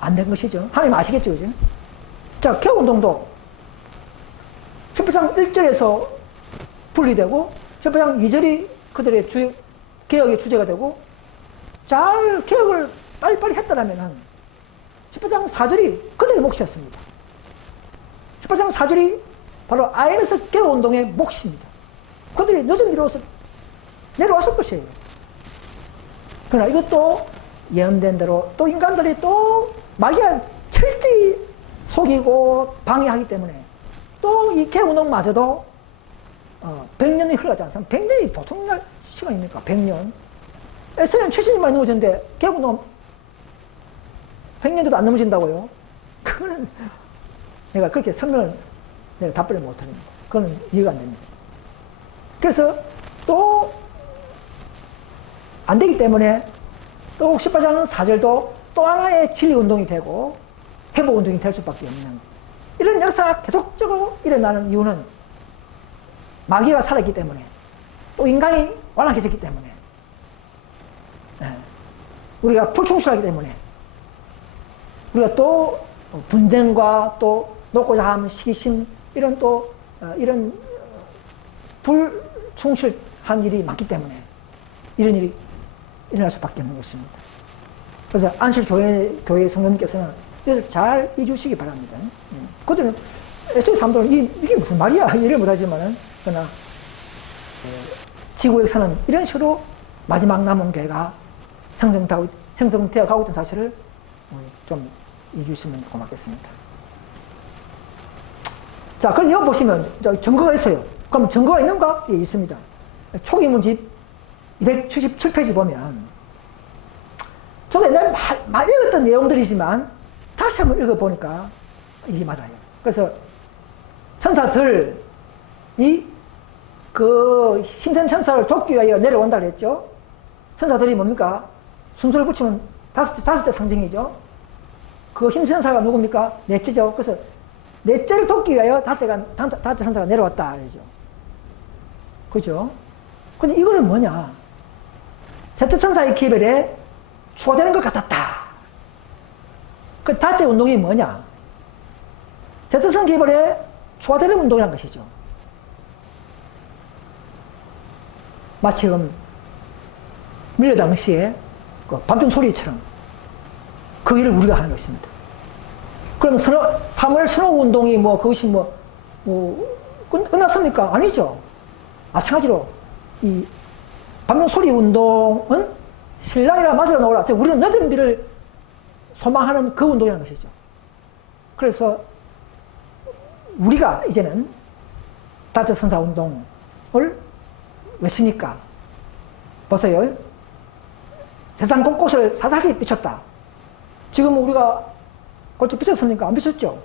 안 된 것이죠. 하나님 아시겠죠, 그죠? 자, 개혁운동도 18장 1절에서 분리되고 18장 2절이 그들의 개혁의 주제가 되고, 잘 개혁을 빨리빨리 했다라면 18장 4절이 그들의 몫이었습니다. 18장 4절이 바로 IMS 개혁운동의 몫입니다. 그들이 늦은 비로소 내려왔을 것이에요. 그러나 이것도 예언된 대로 또 인간들이 또 마귀가 철저히 속이고 방해하기 때문에 또 이 개혁운동마저도 100년이 흘러가지 않습니까? 100년이 보통 시간입니까? 100년. SN은 70년만에 넘어졌는데 개혁운동 100년도 안 넘어진다고요? 그거는 내가 그렇게 설명을 내가 답변을 못합니다. 그건 이해가 안 됩니다. 그래서 또 안 되기 때문에 또 18장 4절도 또 하나의 진리운동이 되고 회복운동이 될 수밖에 없는 이런 역사가 계속적으로 일어나는 이유는 마귀가 살아있기 때문에 또 인간이 완악해졌기 때문에 우리가 불충실하기 때문에 우리가 또 분쟁과 또 놓고자 하는 시기심 이런 또 이런 불충실한 일이 많기 때문에 이런 일이 일어날 수밖에 없는 것입니다. 그래서 안실교회 성도님께서는 이걸 잘 이해주시기 바랍니다. 그들은 애초에 사람들은 이게 무슨 말이야 이해를 못하지만은 그러나 지구에 사는 이런 식으로 마지막 남은 교회가 형성되어 가고 있다는 사실을 좀 이해주시면 고맙겠습니다. 자, 그럼 여기 보시면 증거가 있어요. 그럼 증거가 있는가? 예, 있습니다. 초기 문집 277페이지 보면 저도 옛날에 많이 읽었던 내용들이지만 다시 한번 읽어보니까 이게 맞아요. 그래서 천사들이 그 힘센 천사를 돕기 위하여 내려온다 그랬죠. 천사들이 뭡니까? 순서를 붙이면 다섯째 상징이죠. 그 힘센 천사가 누굽니까? 넷째죠. 그래서 넷째를 돕기 위하여 다섯째 천사가 내려왔다 그러죠. 그죠? 근데 이거는 뭐냐? 셋째 천사의 기별에 추가되는 것 같았다. 그 다섯째 운동이 뭐냐? 셋째 천사 기별에 추가되는 운동이라는 것이죠. 마치 밀려 당시에 그 밤중 소리처럼 그 일을 우리가 하는 것입니다. 그러면 사무엘 선호 운동이 그것이 끝났습니까? 아니죠. 마찬가지로 이 밤중 소리 운동은 신랑이라 맞으러 나오라. 우리는 늦은 비를 소망하는 그 운동이라는 것이죠. 그래서 우리가 이제는 다섯 천사 운동을 외치니까 보세요. 세상 곳곳을 사사시 비쳤다. 지금 우리가 그쪽 비쳤습니까? 안 비쳤죠.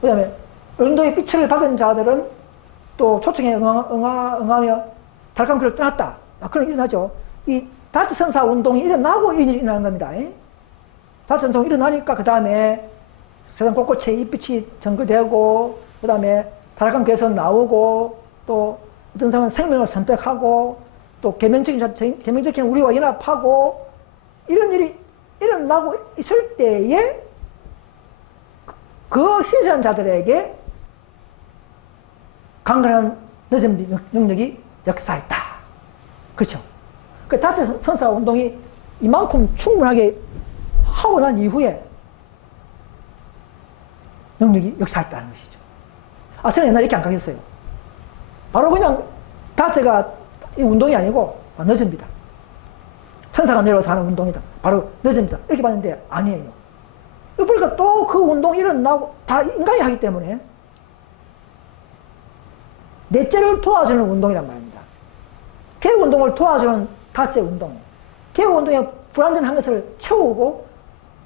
그 다음에 운동의 빛을 받은 자들은 또 초청에 응하며 달강길을 떠났다. 그런 일이 일어나죠. 이 다섯 천사 운동이 일어나고 이런 일이 일어나는 겁니다. 다섯 천사 운동이 일어나니까 그 다음에 세상 곳곳에 이 빛이 전거되고 그 다음에 달강길에서 나오고 또 어떤 사람은 생명을 선택하고 또 계명적인 우리와 연합하고 이런 일이 일어나고 있을 때에 그 신선한 자들에게 강건한 늦은 능력이 역사했다. 그렇죠? 그 다섯 천사 운동이 이만큼 충분하게 하고 난 이후에 능력이 역사했다는 것이죠. 저는 옛날에 이렇게 안 가겠어요. 바로 그냥 다섯째가 이 운동이 아니고 늦습니다. 천사가 내려와서 하는 운동이다. 바로 늦습니다. 이렇게 봤는데 아니에요. 그러니까 또 그 운동이 일어나고 다 인간이 하기 때문에 넷째를 도와주는 운동이란 말입니다. 개혁 운동을 도와주는 다섯째 운동. 개혁 운동에 불완전한 것을 채우고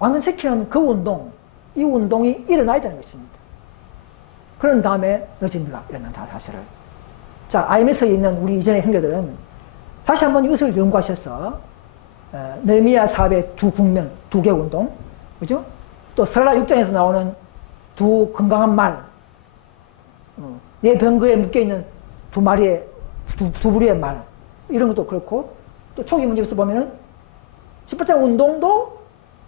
완성시키는 그 운동, 이 운동이 일어나야 되는 것입니다. 그런 다음에 늦음이가 일어난다 사실을. 자, IMS에 있는 우리 이전의 형제들은 다시 한번 이것을 연구하셔서 느헤미야 사업의 두 국면, 두 개혁 운동, 그죠? 또 설라 6장에서 나오는 두 건강한 말, 내 병거에 묶여있는 두 마리의, 두 부리의 말, 이런 것도 그렇고, 또 초기 문제에서 보면은 18장 운동도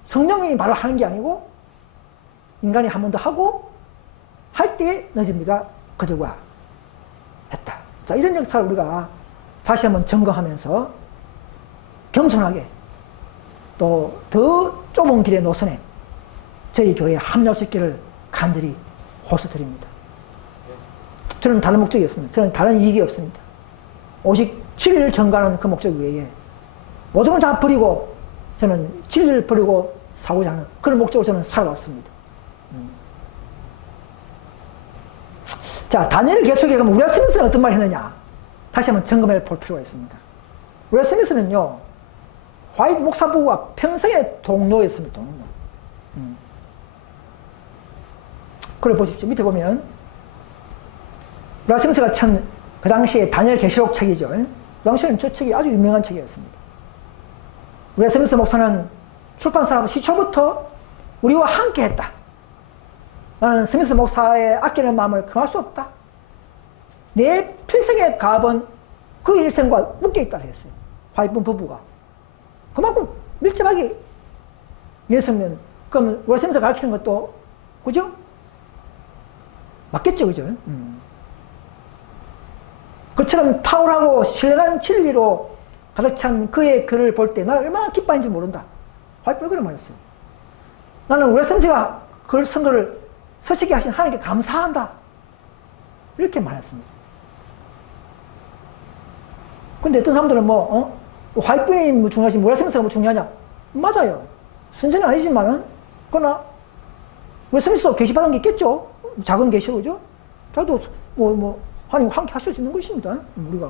성령이 바로 하는 게 아니고, 인간이 한 번 더 하고, 할 때 너지미가 거저가 했다. 자, 이런 역사를 우리가 다시 한번 점검하면서 겸손하게 또 더 좁은 길의 노선에 저희 교회에 합류할 수 있기를 간절히 호소드립니다. 저는 다른 목적이 없습니다. 저는 다른 이익이 없습니다. 오직 진리를 전가하는 그 목적 외에 모든 걸 다 버리고 저는 진리를 버리고 사고자 하는 그런 목적으로 저는 살아왔습니다. 자, 다니엘을 계속해 가면 우리아 스미스는 어떤 말을 했느냐? 다시 한번 점검해 볼 필요가 있습니다. 우리아 스미스는요, 화이트 목사부와 평생의 동료였습니다. 동료. 그걸 보십시오. 밑에 보면 브라심스가 천 그 당시에 다니엘 계시록 책이죠. 그 당시에는 저 책이 아주 유명한 책이었습니다. 브라심스 목사는 출판사 시초부터 우리와 함께 했다. 나는 스미스 목사의 아끼는 마음을 금할 수 없다. 내 필생의 가업은 그 일생과 묶여있다고 했어요. 화이트분 부부가. 그만큼 밀접하게 예수면 그러면 브라심스가 가르치는 것도 그죠? 맞겠죠, 그죠? 그처럼 탁월하고 신령한 진리로 가득 찬 그의 글을 볼 때 나는 얼마나 기뻐하는지 모른다. 화이트분이 그런 말했어요. 나는 브라심스가 글 쓴 거를 서식게 하신 하나님께 감사한다. 이렇게 말했습니다. 근데 어떤 사람들은 화이트분이 뭐 중요하지, 브라심스가 뭐 중요하냐? 맞아요. 순전히 아니지만은, 그러나, 브라심스도 계시받은 게 있겠죠? 작은 계시로, 그죠? 저도 하나님 함께 하실 수 있는 것입니다. 우리가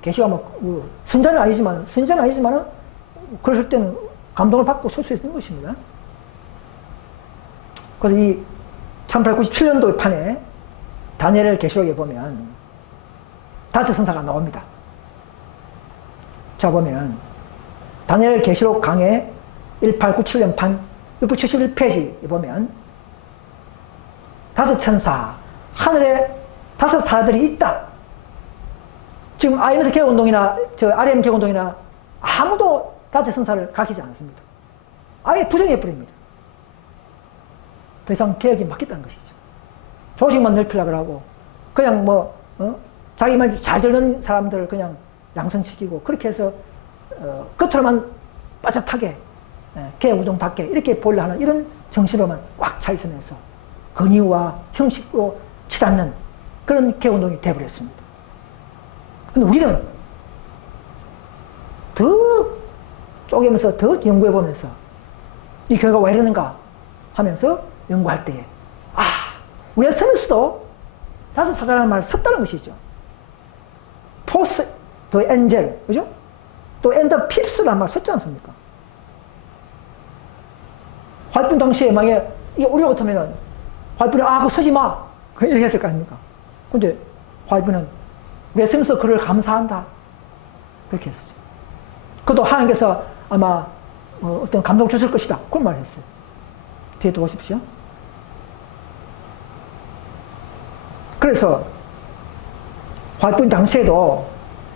계시가 순전히 아니지만은, 그럴 때는 감동을 받고 쓸 수 있는 것입니다. 그래서 이 1897년도 판에 다니엘 계시록에 보면 다트 선사가 나옵니다. 자, 보면 다니엘 계시록 강해 1897년 판 671페이지에 보면 다섯 천사, 하늘에 다섯 사들이 있다. 지금 IMS 개혁운동이나 RM 개혁운동이나 아무도 다섯 천사를 가르치지 않습니다. 아예 부정해버립니다. 더 이상 개혁이 막겠다는 것이죠. 조직만 넓히려고 하고 그냥 자기 말 잘 듣는 사람들을 그냥 양성시키고 그렇게 해서 겉으로만 빠듯하게 개혁운동답게 이렇게 보려 하는 이런 정신으로만 꽉 차 있으면서 권위와 형식으로 치닫는 그런 개혁운동이 되어버렸습니다. 근데 우리는 더 쪼개면서 더 연구해보면서 이 교회가 왜 이러는가 하면서 연구할 때에 우리가 스미스도 다섯 사자라는 말을 썼다는 것이죠. 포스 더 엔젤, 그죠? 또 엔더 핍스라는 말을 썼지 않습니까? 화이트분 당시에 만약에 이게 우리가 같으면은 화이트분이 그거 쓰지 마 이렇게 했을 거 아닙니까? 근데 화이트분은 우리가 스미스 그를 감사한다 그렇게 했었죠. 그것도 하나님께서 아마 어떤 감동 주실 것이다 그런 말을 했어요. 뒤에 또 보십시오. 그래서 화이트분 당시에도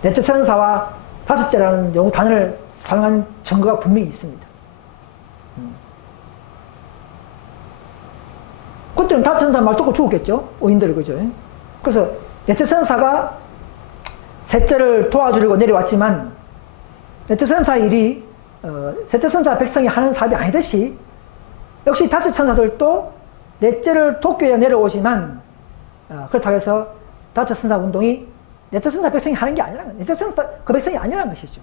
넷째 천사와 다섯째라는 용어 단어를 사용한 증거가 분명히 있습니다. 그때는 다섯 천사 말 듣고 죽었겠죠? 오인들 그죠? 그래서 넷째 천사가 셋째를 도와주려고 내려왔지만 넷째 천사 일이 셋째 천사 백성이 하는 사업이 아니듯이 역시 다섯 천사들도 넷째를 돕기 위해 내려오지만 그렇다고 해서 다섯 천사 운동이 넷째 천사 백성이 하는 게 아니라는 거예요. 넷째 천사 그 백성이 아니라는 것이죠.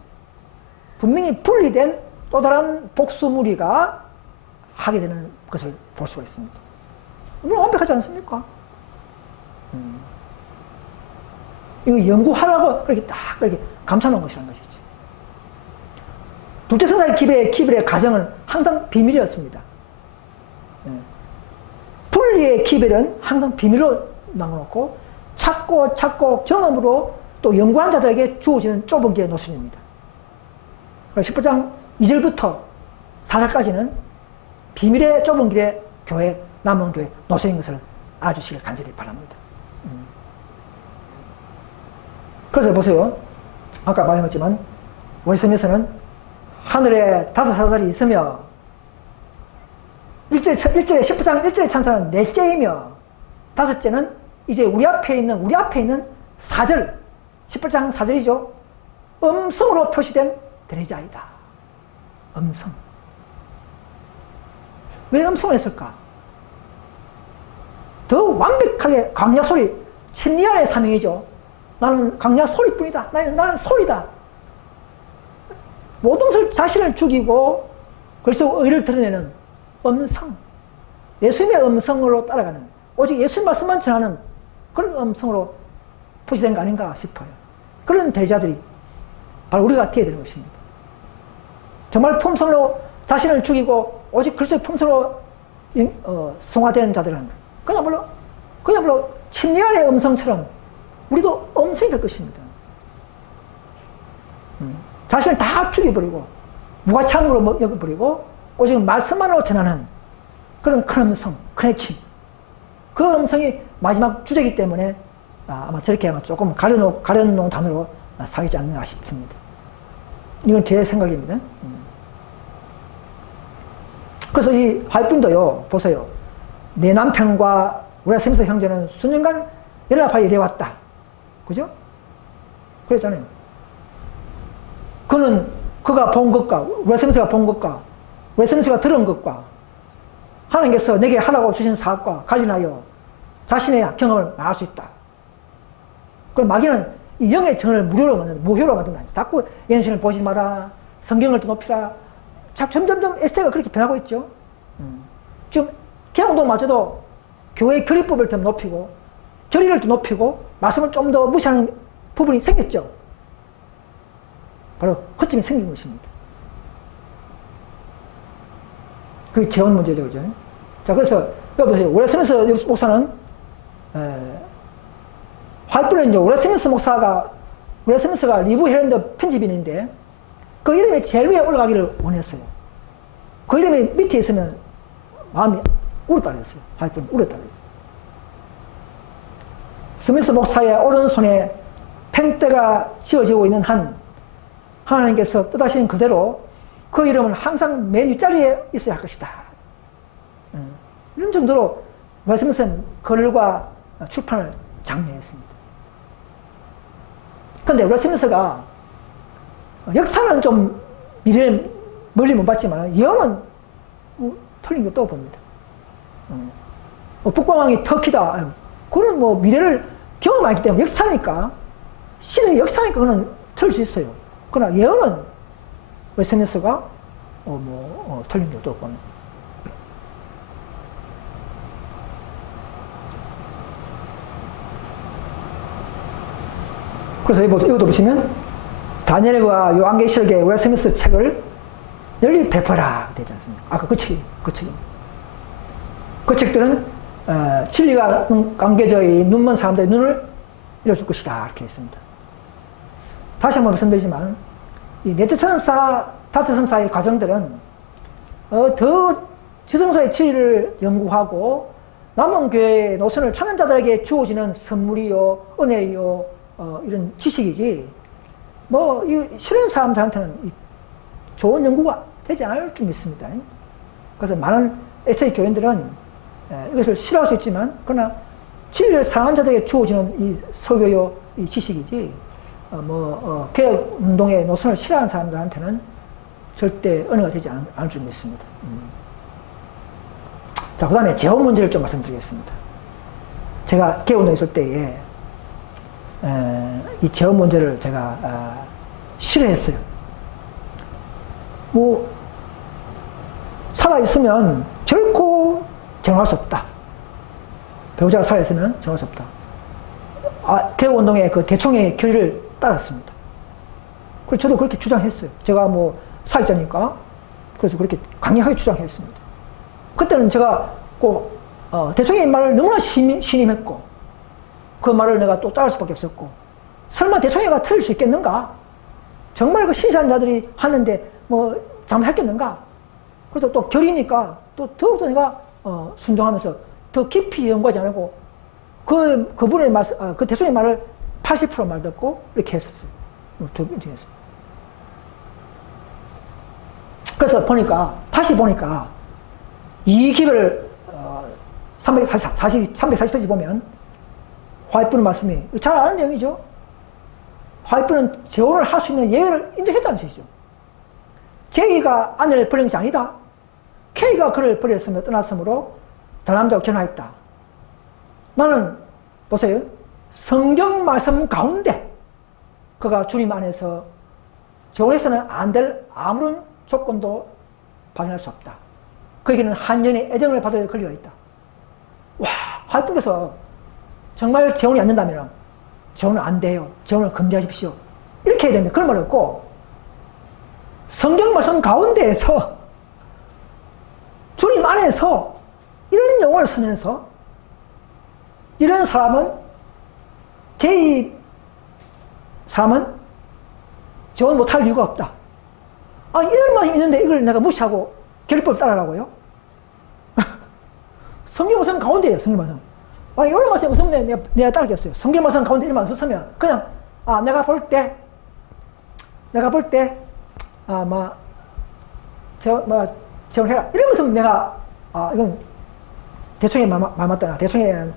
분명히 분리된 또 다른 복수무리가 하게 되는 것을 볼 수가 있습니다. 물론 완벽하지 않습니까? 이거 연구하라고 그렇게 딱 그렇게 감춰놓은 것이라는 것이죠. 둘째 천사의 기별의 가정은 항상 비밀이었습니다. 분리의 기별은 항상 비밀로 남겨놓고 찾고 경험으로 또 연구하는 자들에게 주어지는 좁은 길의 노선입니다. 10장 2절부터 4절까지는 비밀의 좁은 길의 교회, 남은 교회 노선인 것을 알아주시길 간절히 바랍니다. 그래서 보세요. 아까 말했지만 월성에서는 하늘에 다섯 사자들이 있으며 1절에 10장 1절의 천사는 넷째이며 다섯째는 이제 우리 앞에 있는 4절 18장 4절이죠. 음성으로 표시된 드레자이다. 음성. 왜 음성을 했을까? 더 완벽하게 강야 소리, 친리안의 사명이죠. 나는 강야 소리뿐이다. 나는 소리다. 모든 것을 자신을 죽이고 그래서 의를 드러내는 음성. 예수님의 음성으로 따라가는 오직 예수님 말씀만 전하는 그런 음성으로 표시된 거 아닌가 싶어요. 그런 대자들이 바로 우리가 되어야 되는 것입니다. 정말 품성으로 자신을 죽이고 오직 그리스도의 품성으로 성화된 자들은 그야말로 친애의 음성처럼 우리도 음성이 될 것입니다. 자신을 다 죽여버리고 무가창으로 여겨버리고 오직 말씀만으로 전하는 그런 큰 음성, 큰 외침. 그 음성이 마지막 주제이기 때문에 아마 저렇게 아마 조금 가려놓은 단어로 사귀지 않나 싶습니다. 이건 제 생각입니다. 그래서 이 화이트분도요, 보세요. 내 남편과 우리 스미스 형제는 수년간 연락하여 이래왔다. 그죠? 그랬잖아요. 그가 본 것과, 우리 스미스가 본 것과, 우리 스미스가 들은 것과, 하나님께서 내게 하라고 주신 사업과 관련하여 자신의 경험을 말할 수 있다. 그럼 마귀는 이 영의 정을 무효로 만든다. 자꾸 예언신을 보지 마라. 성경을 더 높이라. 점점점 에스테가 그렇게 변하고 있죠. 지금 개몽동마저도 교회의 교리법을 더 높이고 교리를 더 높이고 말씀을 좀 더 무시하는 부분이 생겼죠. 바로 그쯤이 생긴 것입니다. 그게 재원 문제죠. 그죠? 자, 그래서 여기 보세요. 오래 스미스 목사는 화이트는 이제 오래 스미스가 리브 헤런드 편집인인데 그 이름이 제일 위에 올라가기를 원했어요. 그 이름이 밑에 있으면 마음이 울었다랬어요. 화이트는 울었다랬어요. 스미스 목사의 오른손에 펜대가 씌워지고 있는 한 하나님께서 뜻하신 그대로 그 이름은 항상 맨 윗자리에 있어야 할 것이다. 이런 정도로 웨스민스터는 글과 출판을 장려했습니다. 그런데 웨스민스터가 역사는 좀 미래를 멀리 못 봤지만 예언은 틀린 것도 봅니다. 북방왕이 터키다. 그건 뭐 미래를 경험하기 때문에 역사니까 시대의 역사니까 그거는 틀릴 수 있어요. 그러나 예언은 웨스민스터가 틀린 것도 없고. 그래서 이것도 보시면 다니엘과 요한계시록의 웨스민스터 책을 널리 배포하라 되지 않습니까? 아까 그 책입니다. 그 책들은 진리가 감겨져 눈먼 사람들의 눈을 열어줄 것이다 이렇게 했습니다. 다시 한번 말씀드리지만 이 넷째 선사, 다째 선사의 과정들은 더 지성소의 진리를 연구하고 남은 교회의 노선을 찾는 자들에게 주어지는 선물이요, 은혜요, 이런 지식이지 이 싫은 사람들한테는 좋은 연구가 되지 않을 줄 믿습니다. 그래서 많은 에세이 교인들은 이것을 싫어할 수 있지만 그러나 진리를 사랑하는 자들에게 주어지는 이 설교요, 이 지식이지 개혁 운동의 노선을 싫어하는 사람들한테는 절대 은혜가 되지 않을 줄 믿습니다. 자, 그 다음에 재혼 문제를 좀 말씀드리겠습니다. 제가 개혁 운동에 있을 때에 이 재혼 문제를 제가 싫어했어요. 살아있으면 결코 정할 수 없다. 배우자가 살아있으면 정할 수 없다. 개혁운동의 그 대총의 결의를 따랐습니다. 그래서 저도 그렇게 주장했어요. 제가 사역자니까. 그래서 그렇게 강력하게 주장했습니다. 그때는 제가 꼭, 대총의 말을 너무나 신임했고, 그 말을 내가 또 따를 수밖에 없었고, 설마 대총회가 틀릴 수 있겠는가? 정말 그 신실한 자들이 하는데 잘못했겠는가? 그래서 또 결이니까 또 더욱더 내가 순종하면서 더 깊이 연구하지 않고 그분의 말, 그 대통령의 말을 80% 말 듣고 이렇게 했었어요. 그래서 다시 보니까 이 기별을 340페이지 보면 화이트분 말씀이 잘 아는 내용이죠. 화이트는 재혼을 할 수 있는 예외를 인정했다는 뜻이죠. 제이가 아내를 버린 것이 아니다. K가 그를 버렸으며 떠났으므로 다른 남자와 결혼하였다. 나는 보세요. 성경 말씀 가운데 그가 주님 안에서 재혼해서는 안 될 아무런 조건도 발견할 수 없다. 그에게는 한년의 애정을 받을 권리가 있다. 와, 하나님께서 정말 재혼이 안 된다면 재혼은 안 돼요. 재혼을 금지하십시오. 이렇게 해야 되는데 그런 말 없고 성경 말씀 가운데에서 주님 안에서 이런 용어를 쓰면서 이런 사람은, 제2 사람은 재혼 못할 이유가 없다. 아니, 이런 말이 있는데 이걸 내가 무시하고 결의법을 따르라고요? 성경 말씀 가운데예요, 성경 말씀. 아니, 이런 말씀 무슨 내가 따르겠어요. 성경 말씀 가운데 이런 말씀 쓰면 그냥, 내가 볼 때, 재혼해라. 이런 것은 내가, 이건 대충의 말 맞다. 대충의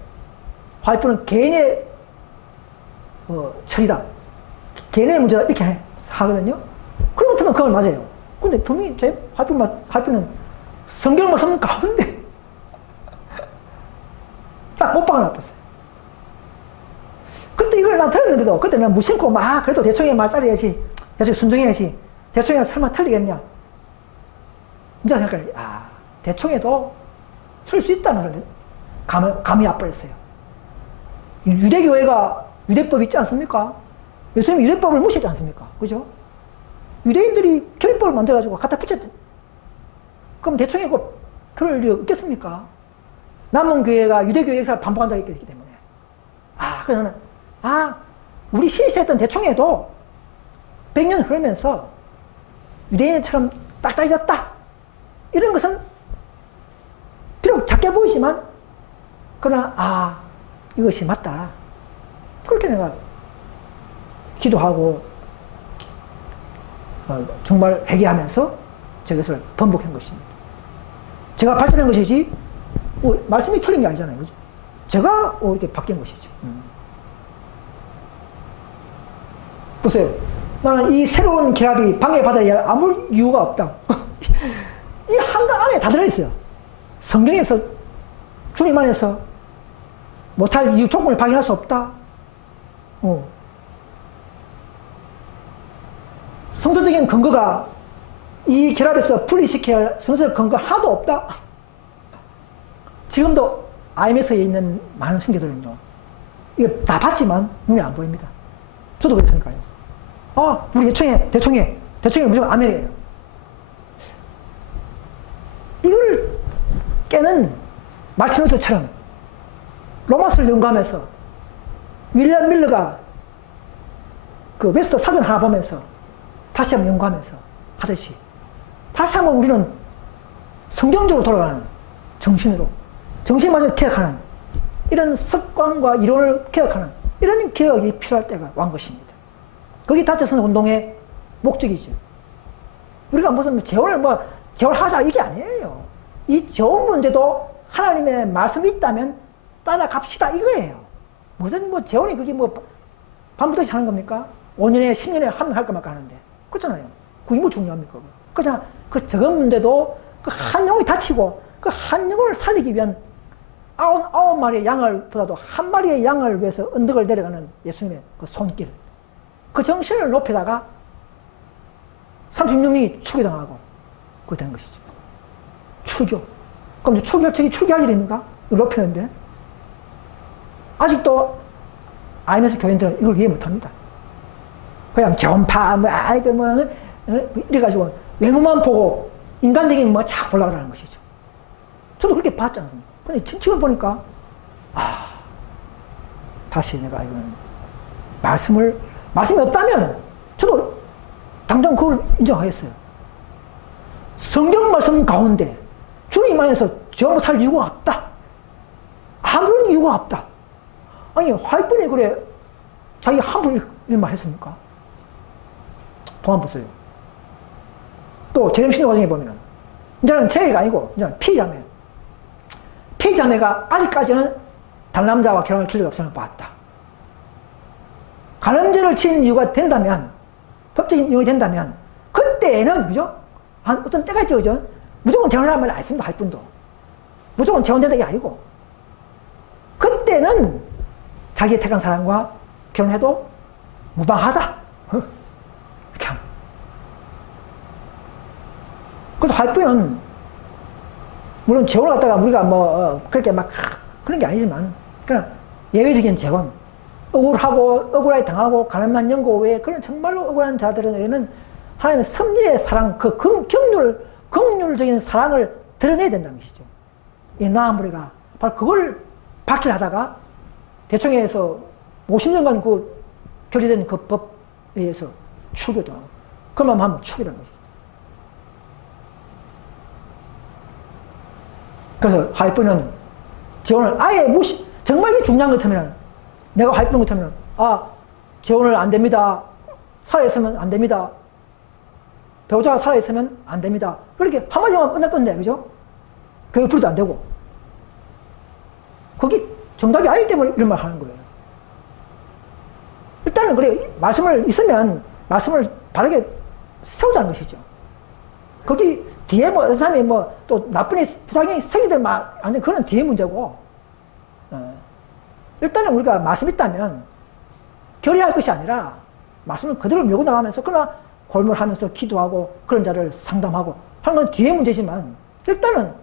와이프는 개인의 처리다. 개인의 문제다. 이렇게 하거든요. 그런 것들은 그건 맞아요. 근데 분명히 제 와이프는 성경 말씀 가운데 딱 못박아 놨었어요. 그때 이걸 난 들었는데도, 그때 난 무심코 그래도 대충의 말 따라야지. 대충 순종해야지. 대충에 설마 틀리겠냐. 이제 생각해, 대충에도 틀릴 수 있다는 걸 감이 아빠였어요. 유대교회가 유대법이 있지 않습니까? 요즘 유대법을 무시하지 않습니까? 그죠? 유대인들이 결의법을 만들어가지고 갖다 붙였대. 그럼 대충이고 그럴 리 있겠습니까? 남은 교회가 유대교회 역사를 반복한다고 했기 때문에. 그래서 우리 신시했던 대충에도 100년 흐르면서 유대인처럼 딱딱해졌다. 이런 것은 비록 작게 보이지만, 그러나 이것이 맞다. 그렇게 내가 기도하고 정말 회개하면서 저것을 번복한 것입니다. 제가 발전한 것이지 말씀이 틀린 게 아니잖아요. 그죠? 제가 이렇게 바뀐 것이죠. 보세요. 나는 이 새로운 결합이 방해받아야 할 아무 이유가 없다. 이 한강 안에 다 들어있어요. 성경에서, 주님 안에서 못할 이유 조건을 발견할 수 없다. 성서적인 근거가 이 결합에서 분리시켜야 할 성서적 근거 하나도 없다. 지금도 IMS에 있는 많은 신교들은요, 이거 다 봤지만 눈에 안 보입니다. 저도 그랬으니까요. 우리 대충해 무조건 아멘이에요. 이걸 깨는 마틴 루터처럼 로마서를 연구하면서 윌리엄 밀러가 그 웨스터 사전 하나 보면서 다시 한번 연구하면서 하듯이 다시 한번 우리는 성경적으로 돌아가는 정신으로, 정신마저 개혁하는 이런 습관과 이론을 개혁하는 이런 개혁이 필요할 때가 온 것입니다. 그게 다처선 운동의 목적이죠. 우리가 무슨 재혼하자 이게 아니에요. 이 재혼 문제도 하나님의 말씀이 있다면 따라갑시다 이거예요. 무슨 재혼이 그게 밤부터씩 하는 겁니까? 5년에 10년에 한 명 할 것만 하는데. 그렇잖아요. 그게 중요합니까? 그렇잖아. 그 적은 문제도 그 한 영혼이 다치고 그 한 영혼을 살리기 위한 9마리의 양을 보다도 한 마리의 양을 위해서 언덕을 내려가는 예수님의 그 손길. 그 정신을 높이다가 36명이 추교당하고 그거 된 것이죠. 추교. 그럼 저기 추교할 일입니까? 이걸 높이는데. 아직도 IMS 교인들은 이걸 이해 못합니다. 그냥 전파, 이래가지고 외모만 보고 인간적인 착 보려고 하는 것이죠. 저도 그렇게 봤지 않습니까? 근데 지금 보니까, 다시 내가 이거는 말씀이 없다면 저도 당장 그걸 인정하겠어요. 성경 말씀 가운데 주님 안에서 저 못할 이유가 없다. 아무런 이유가 없다. 아니, 화이트분이 그래, 자기 함부로 이런 했습니까? 동안 보세요. 또, 재림신의 과정에 보면은, 이제는 제가 아니고, 이제는 피자매. 피자매가 아직까지는 단남자와 결혼할 기회가 없음을 봤다. 간음죄를 친 이유가 된다면, 법적인 이유가 된다면, 그때는, 그죠? 어떤 때가 있죠, 그죠? 무조건 재혼하라는 말이 아닙니다, 화이트분도. 무조건 재혼된다는 게 아니고, 그때는 자기의 택한 사람과 결혼해도 무방하다. 이렇게 합니다. 그래서 화이트는 물론 재혼을 갖다가 우리가 그렇게 그런 게 아니지만 그냥 예외적인 재혼, 억울하게 당하고 가난한 연고 외에 그런 정말로 억울한 자들에게는 하나님의 섭리의 사랑, 그 긍휼적인 사랑을 드러내야 된다는 것이죠. 이 노아무리가 바로 그걸 받기를 하다가 대총회에서 50년간 그 결의된 그 법에 의해서 추교도 하고, 그만 하면 추교라는 거지. 그래서 화이프는 재혼을 아예 무시, 정말 이게 중요한 것 같으면, 내가 화이프는 것 같으면, 재혼을 안 됩니다. 살아있으면 안 됩니다. 배우자가 살아있으면 안 됩니다. 그렇게 한마디만 끝날 건데, 그죠? 교육 풀이도 안 되고. 거기 정답이 아니기 때문에 이런 말 하는 거예요. 일단은 그래, 말씀을 있으면 말씀을 바르게 세우자는 것이죠. 거기 뒤에 뭐, 어떤 사람이 뭐, 또 나쁜 부작용이 생기들 막, 완전 그건 뒤에 문제고. 일단은 우리가 말씀 있다면 결의할 것이 아니라 말씀을 그대로 밀고 나가면서, 그러나 골몰하면서 기도하고 그런 자를 상담하고 하는 건 뒤에 문제지만, 일단은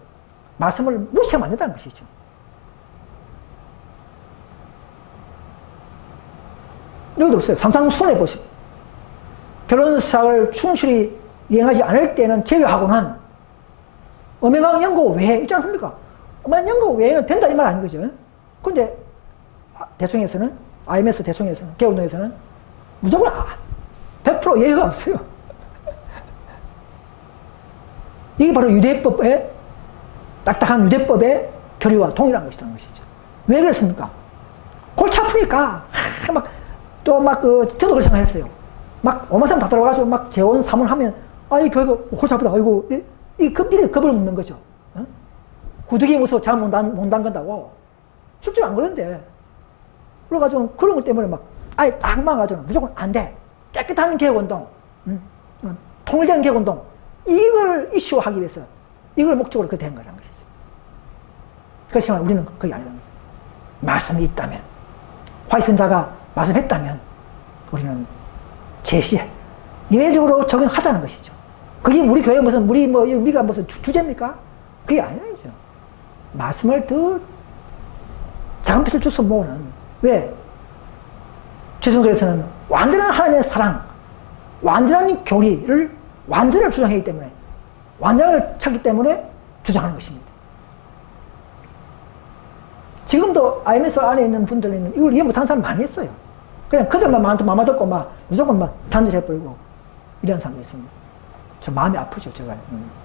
말씀을 무시하면 안 된다는 것이죠. 여기도 없어요. 상상순회 보시고. 결혼사를 충실히 이행하지 않을 때는 제외하고는 엄연한 연고 외에 있지 않습니까? 엄연한 연고 외에는 된다 이 말 아닌 거죠. 근데 대충에서는, IMS 대충에서는, 개운동에서는 무조건 100% 예외가 없어요. 이게 바로 유대법의, 딱딱한 유대법의 교리와 동일한 것이라는 것이죠. 왜 그렇습니까? 골치 아프니까, 저도 그렇게 생각했어요. 막, 오만 사람 다 들어가가지고 막 재혼 사문하면, 이 교회가 골치 아프다. 아이고, 미리 겁을 묻는 거죠. 구두기 무서워 잠 못 담근다고. 실제로 안 그런데. 그래가지고 그런 것 때문에 막, 아예 딱 망가져. 무조건 안 돼. 깨끗한 개혁운동, 통일된 개혁운동, 이걸 이슈하기 위해서, 이걸 목적으로 그렇게 된 거라는 것이죠. 그렇지만 우리는 그게 아니라는 거죠. 말씀이 있다면, 화이선자가 말씀했다면, 우리는 제시해. 예외적으로 적용하자는 것이죠. 그게 우리 교회 무슨, 우리가 무슨 주제입니까? 그게 아니죠. 말씀을 더 작은 빛을 주서 모으는, 왜? 최순서에서는 완전한 하나님의 사랑, 완전한 교리를 완전을 주장하기 때문에, 완전을 찾기 때문에 주장하는 것입니다. 지금도 IMS 안에 있는 분들은 이걸 이해 못하는 사람 많이 있어요. 그냥 그들만 마음에 듣고 무조건 단절해버리고 이런 사람도 있습니다. 저 마음이 아프죠, 제가.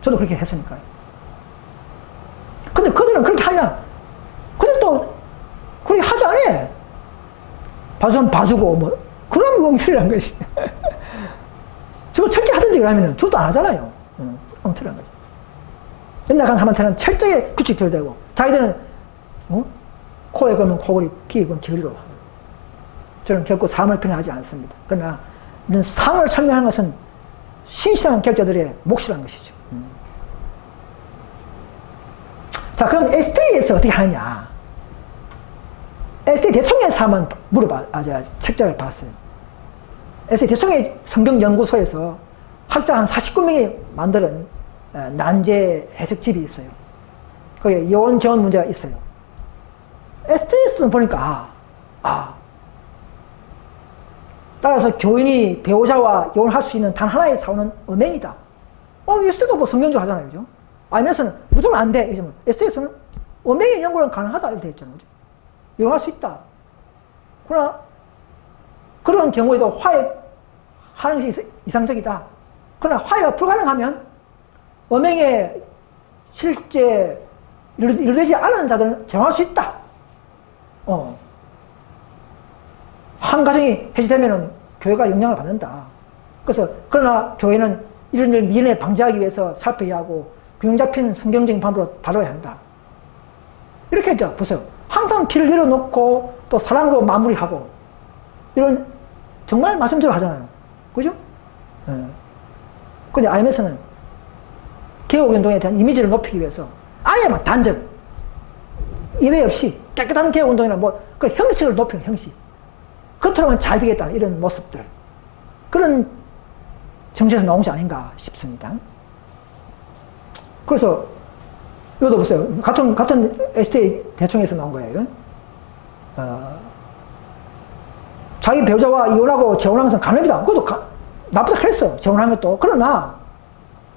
저도 그렇게 했으니까요. 근데 그들은 그렇게 하냐? 그들도 그렇게 하지 않아. 봐주면 봐주고, 그러면 엉터리란 것이. 저거 철저히 하든지 그러면 저도 안 하잖아요. 엉터리란 거죠. 옛날 간 사람한테는 철저히 규칙 들대고, 자기들은, 코에 걸면 코걸이, 귀에 걸면 귀걸이로 하고. 저는 결코 삶을 편하지 않습니다. 그러나, 이런 상을 설명하는 것은 신실한 결자들의 몫이라는 것이죠. 자, 그럼 ST에서 어떻게 하느냐? ST 대총회에서 한번 제가 책자를 봤어요. ST 대총회 성경연구소에서 학자 한 49명이 만드는 난제 해석집이 있어요. 거기에 이혼 재혼 문제가 있어요. ST에서는 보니까, 따라서 교인이 배우자와 이혼할 수 있는 단 하나의 사유는 음행이다. ST도 뭐 성경적 하잖아요. 그죠? 아니면서는 무조건 안 돼. ST에서는 음행의 연구는 가능하다. 이렇게 되어 있잖아요. 그죠? 이혼할 수 있다. 그러나 그런 경우에도 화해하는 것이 이상적이다. 그러나 화해가 불가능하면 음행에 실제 이르되지 않은 자들은 정할 수 있다. 한 가정이 해지되면 교회가 영향을 받는다. 그러나 교회는 이런 일 미연에 방지하기 위해서 살펴야 하고 균형 잡힌 성경적인 방법으로 다뤄야 한다. 이렇게 했죠. 보세요. 항상 길을 내려놓고 또 사랑으로 마무리하고 이런 정말 말씀대로 하잖아요. 그죠? 근데 IMS는 개혁운동에 대한 이미지를 높이기 위해서 아예 막 단절, 예외 없이 깨끗한 개혁운동이나 그 형식을 높이는 형식. 그렇다면 잘 되겠다. 이런 모습들. 그런 정치에서 나온 것이 아닌가 싶습니다. 그래서 이것도 보세요. 같은 STA 대총에서 나온 거예요. 자기 배우자와 이혼하고 재혼하는 것은 가능합니다. 그것도 나쁘다 그랬어요. 재혼하는 것도. 그러나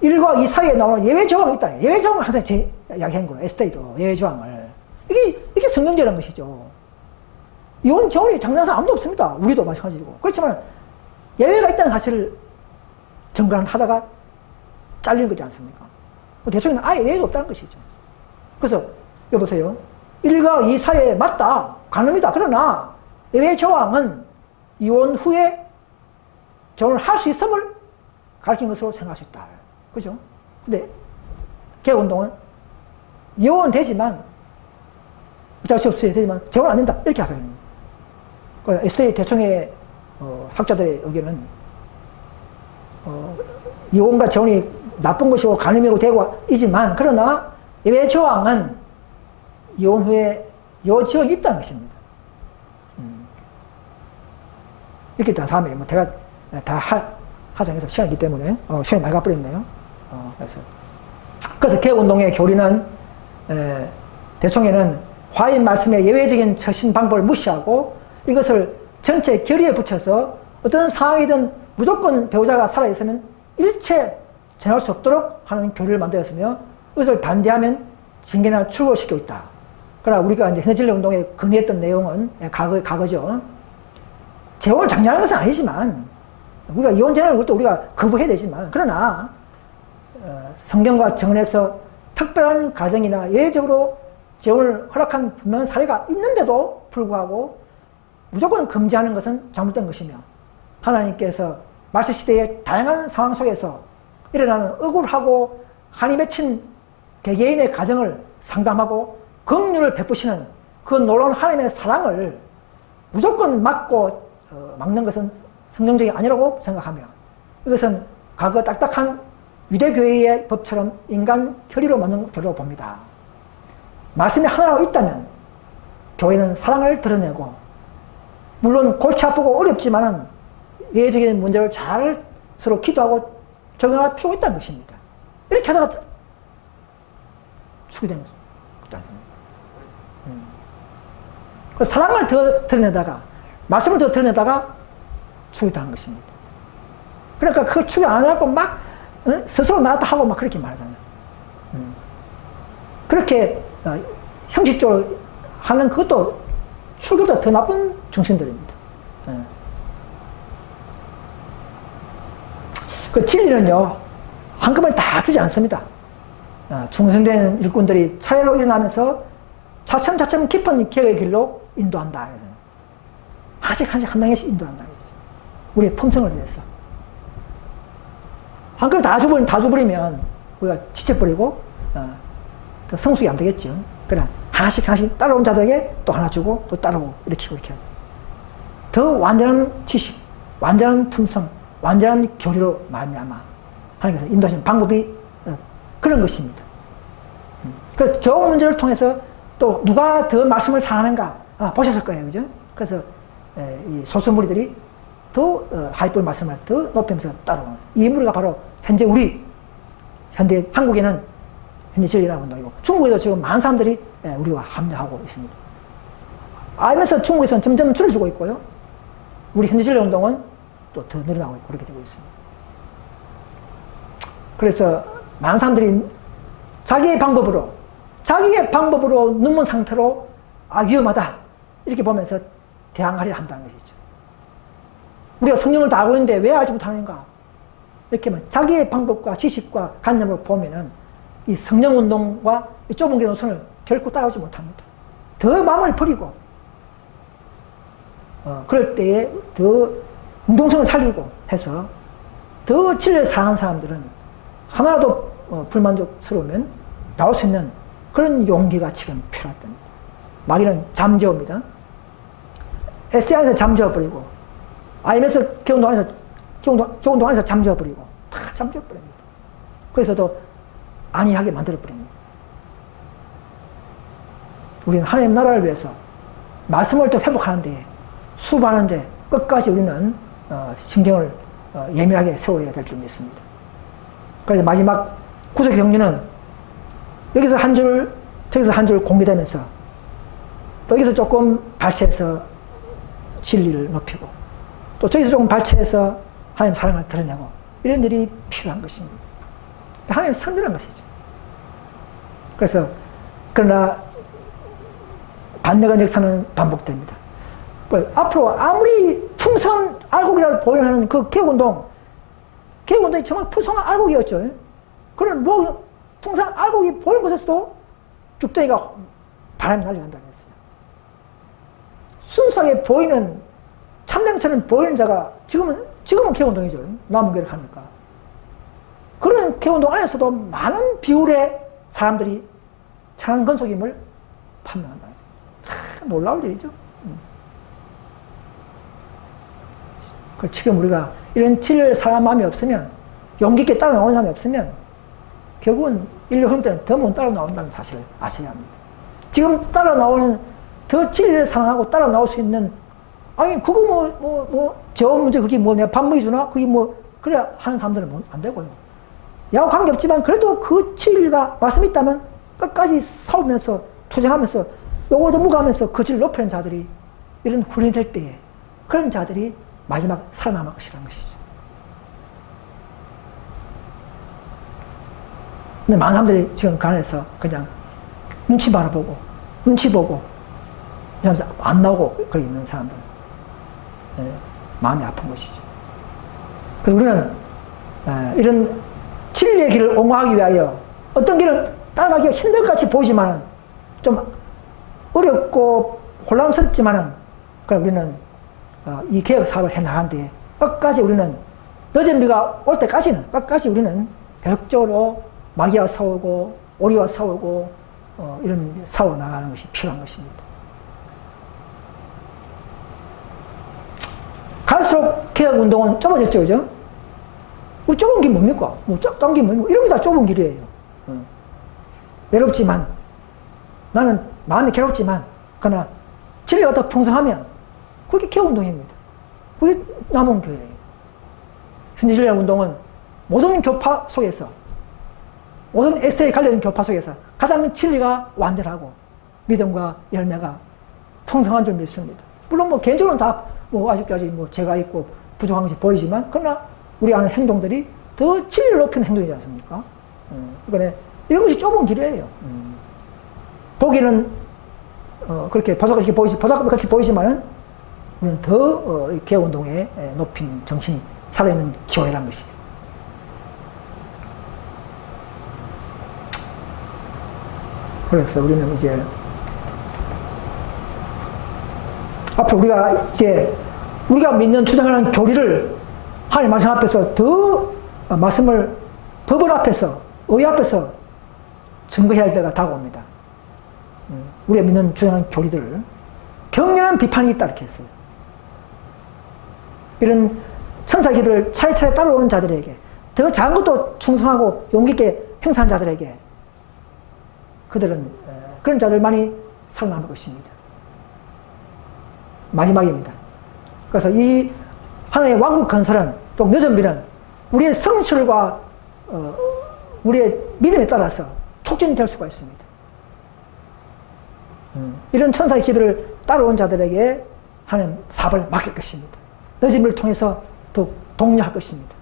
1과 2 사이에 나오는 예외 조항이 있다. 예외 조항을 항상 이야기한 거예요. STA도 예외 조항을. 이게 성경적인 것이죠. 이혼 재혼이 장난상 아무도 없습니다. 우리도 마찬가지고. 그렇지만 예외가 있다는 사실을 정관하다가 잘리는 거지 않습니까? 대충은 아예 예외가 없다는 것이죠. 그래서 여보세요. 1과 2 사이에 맞다. 가늠이다. 그러나 예외 조항은 이혼 후에 재혼을 할 수 있음을 가르친 것으로 생각할 수 있다. 그죠? 근데 개혁운동은 이혼되지만 어쩔 수 없어야 되지만 재혼 안 된다. 이렇게 하거든요. 에세이 대충의 학자들의 의견은 이혼과 재혼이 나쁜 것이고 간음이고 대고이지만 그러나 예외 조항은 이혼 후에 여지역이 있다는 것입니다. 이렇게 다음에 뭐 제가 다 하장해서 시간이기 때문에 시간이 많이 가버렸네요. 그래서 개혁운동의 교리는 대총회는 화인 말씀의 예외적인 처신 방법을 무시하고 이것을 전체 결의에 붙여서 어떤 상황이든 무조건 배우자가 살아있으면 일체 전할 수 없도록 하는 교리를 만들었으며 이것을 반대하면 징계나 출고시키고 있다. 그러나 우리가 이제 현대진례운동에 건의했던 내용은 과거죠. 재혼을 장려하는 것은 아니지만 우리가 이혼 재혼을 그것도 우리가 거부해야 되지만 그러나 성경과 정언에서 특별한 가정이나 예외적으로 재혼을 허락한 분명한 사례가 있는데도 불구하고 무조건 금지하는 것은 잘못된 것이며 하나님께서 말세시대의 다양한 상황 속에서 일어나는 억울하고 한이 맺힌 개개인의 가정을 상담하고 긍휼을 베푸시는 그 놀라운 하나님의 사랑을 무조건 막는 것은 성경적이 아니라고 생각하며 이것은 과거 딱딱한 유대교회의 법처럼 인간 혈의로 만든 교리로 봅니다. 말씀이 하나라고 있다면 교회는 사랑을 드러내고 물론 골치 아프고 어렵지만은 예외적인 문제를 잘 서로 기도하고 적용할 필요가 있다는 것입니다. 이렇게 하다가 죽게 되는 거지 않습니까? 사랑을 더 드러내다가 말씀을 더 드러내다가 죽게 당한 것입니다. 그러니까 그 죽이 안 하려고 막 스스로 나왔다 하고 막 그렇게 말하잖아요. 그렇게 형식적으로 하는 그것도 추교보다 더 나쁜 정신들입니다. 그 진리는요, 한꺼번에 다 주지 않습니다. 충성된 일꾼들이 차례로 일어나면서 차츰차츰 깊은 개혁의 길로 인도한다. 하나씩 한 명씩 인도한다. 우리의 품성을 위해서. 한꺼번에 다 줘버리면 우리가 지쳐버리고 더 성숙이 안 되겠죠. 그러나 하나씩 따라온 자들에게 또 하나 주고 또 따라오고 이렇게 더 완전한 지식, 완전한 품성, 완전한 교리로 말미암아 하나님께서 인도하시는 방법이 그런 것입니다. 그 좋은 문제를 통해서 또 누가 더 말씀을 사랑하는가 보셨을 거예요, 그죠? 그래서 이 소수 무리들이 더 하이볼 말씀을 더 높이면서 따라오는 이 무리가 바로 현재 현대 한국에는 현재 진리라는 운동이고 중국에도 지금 많은 사람들이 우리와 합류하고 있습니다. 알면서 중국에서는 점점 줄어들고 있고요. 우리 현재 진리 운동은 또 더 늘어나고 있고 그렇게 되고 있습니다. 그래서 많은 사람들이 자기의 방법으로 눈먼 상태로 위험하다 이렇게 보면서 대항하려 한다는 것이죠. 우리가 성령을 다 알고 있는데 왜 알지 못하는가? 이렇게 하면 자기의 방법과 지식과 관념을 보면은 이 성령운동과 이 좁은 게 노선을 결코 따라오지 못합니다. 더 마음을 버리고 그럴 때에 더 운동성을 살리고 해서 더 진리를 사랑하는 사람들은 하나라도 불만족스러우면 나올 수 있는 그런 용기가 지금 필요할 때입니다. 마귀는 잠재웁니다. 에세이 안에서 잠재워버리고 IMS 교운동 안에서 잠재워버리고 다 잠재워버립니다. 그래서도 안이하게 만들어버립니다. 우리는 하나님 나라를 위해서 말씀을 또 회복하는데 수고하는데 끝까지 우리는 신경을 예민하게 세워야 될 줄 믿습니다. 그래서 마지막 구속 경륜은 여기서 한 줄, 저기서 한 줄 공개되면서 또 여기서 조금 발췌해서 진리를 높이고 또 저기서 조금 발췌해서 하나님 사랑을 드러내고 이런 일이 필요한 것입니다. 하나님 선별한 것이죠. 그래서 그러나 반대간 역사는 반복됩니다. 앞으로 아무리 풍성한 알곡이라고 보이는 그 개혁운동이 정말 풍성한 알곡이었죠. 그런 뭐 풍성한 알곡이 보이는 곳에서도 쭉정이가 바람이 날려간다고 했어요. 순수하게 보이는 참량처럼 보이는 자가 지금은 개혁운동이죠. 남은교회를 하니까. 그런 개혁운동 안에서도 많은 비율의 사람들이 천안 건속임을 판명한다. 놀라울 일이죠. 지금 우리가 이런 진리를 사랑하는 마음이 없으면, 용기 있게 따라 나오는 사람이 없으면 결국은 인류 흐름 때는 더 못 따라 나온다는 사실을 아셔야 합니다. 지금 따라 나오는, 더 진리를 사랑하고 따라 나올 수 있는, 아니 그거 저 문제 그게 뭐 내가 밥 먹여주나? 그게 뭐 그래 하는 사람들은 안 되고요. 야구 관계없지만 그래도 그 진리가 말씀이 있다면 끝까지 싸우면서 투쟁하면서 요거도 무가하면서 그 진리를 높이는 자들이, 이런 훈련될 때에 그런 자들이 마지막 살아남을 것이라는 것이죠. 근데 많은 사람들이 지금 간에서 그냥 눈치 바라보고 눈치 보고 이러면서 안 나오고 그래 있는 사람들, 마음이 아픈 것이죠. 그래서 우리는 이런 진리의 길을 옹호하기 위하여 어떤 길을 따라가기가 힘들 것 같이 보이지만 좀 어렵고 혼란스럽지만은, 그럼 우리는 이 개혁 사업을 해 나가는데 끝까지 우리는, 늦은 비가 올 때까지는 끝까지 우리는 계속적으로 마귀와 싸우고 오리와 싸우고 이런 싸워 나가는 것이 필요한 것입니다. 갈수록 개혁 운동은 좁아졌죠, 그죠? 좁은 게 뭡니까? 좁은 게 뭡니까? 이런 게 다 좁은 길이에요. 외롭지만, 나는 마음이 괴롭지만, 그러나 진리가 더 풍성하면 그게 개혁 운동입니다. 그게 남은 교회예요. 현재 진리의 운동은 모든 교파 속에서, 모든 에세이 관련 교파 속에서 가장 진리가 완전하고 믿음과 열매가 풍성한 줄 믿습니다. 물론 뭐 개인적으로는 다 아직까지 제가 있고 부족한 것이 보이지만, 그러나 우리 하는 행동들이 더 진리를 높이는 행동이지 않습니까? 그러니까 이런 것이 좁은 길이에요. 보기는 그렇게 보석같이 보이지만은 우리는 더 개혁운동에 높인 정신이 살아있는 교회라는 것이. 그래서 우리는 이제 앞으로 우리가 믿는 주장하는 교리를 하나님 말씀 앞에서 더 말씀을 법을 앞에서, 의 앞에서 증거해야 할 때가 다가옵니다. 우리가 믿는 주장하는 교리들을 격렬한 비판이 있다 이렇게 했어요. 이런 천사의 길을 차례차례 따라오는 자들에게, 더 작은 것도 충성하고 용기 있게 행사하는 자들에게, 그들은 그런 자들만이 살아남을 것입니다. 마지막입니다. 그래서 이 하나님의 왕국 건설은, 또 늦은 비는 우리의 성실과 우리의 믿음에 따라서 촉진될 수가 있습니다. 이런 천사의 길을 따라온 자들에게 하나님 사업을 맡길 것입니다. 늦은 비를 통해서 더욱 독려할 것입니다.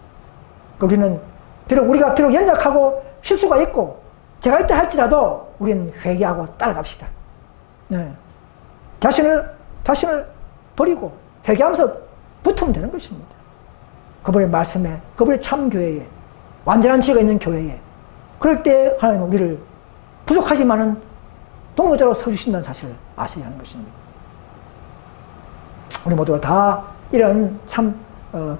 우리는 우리가 비록 연약하고 실수가 있고 제가 있다 할지라도 우리는 회개하고 따라갑시다. 자신을 버리고 회개하면서 붙으면 되는 것입니다. 그분의 말씀에, 그분의 참 교회에, 완전한 지혜가 있는 교회에, 그럴 때 하나님은 우리를 부족하지만은 동역자로 서주신다는 사실을 아셔야 하는 것입니다. 우리 모두가 다 이런 참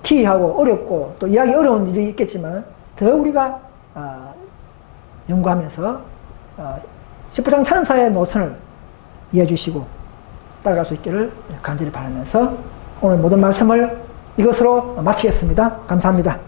기이하고 어렵고 또 이해하기 어려운 일이 있겠지만 더 우리가 연구하면서 10부장 천사의 노선을 이해해 주시고 따라갈 수 있기를 간절히 바라면서 오늘 모든 말씀을 이것으로 마치겠습니다. 감사합니다.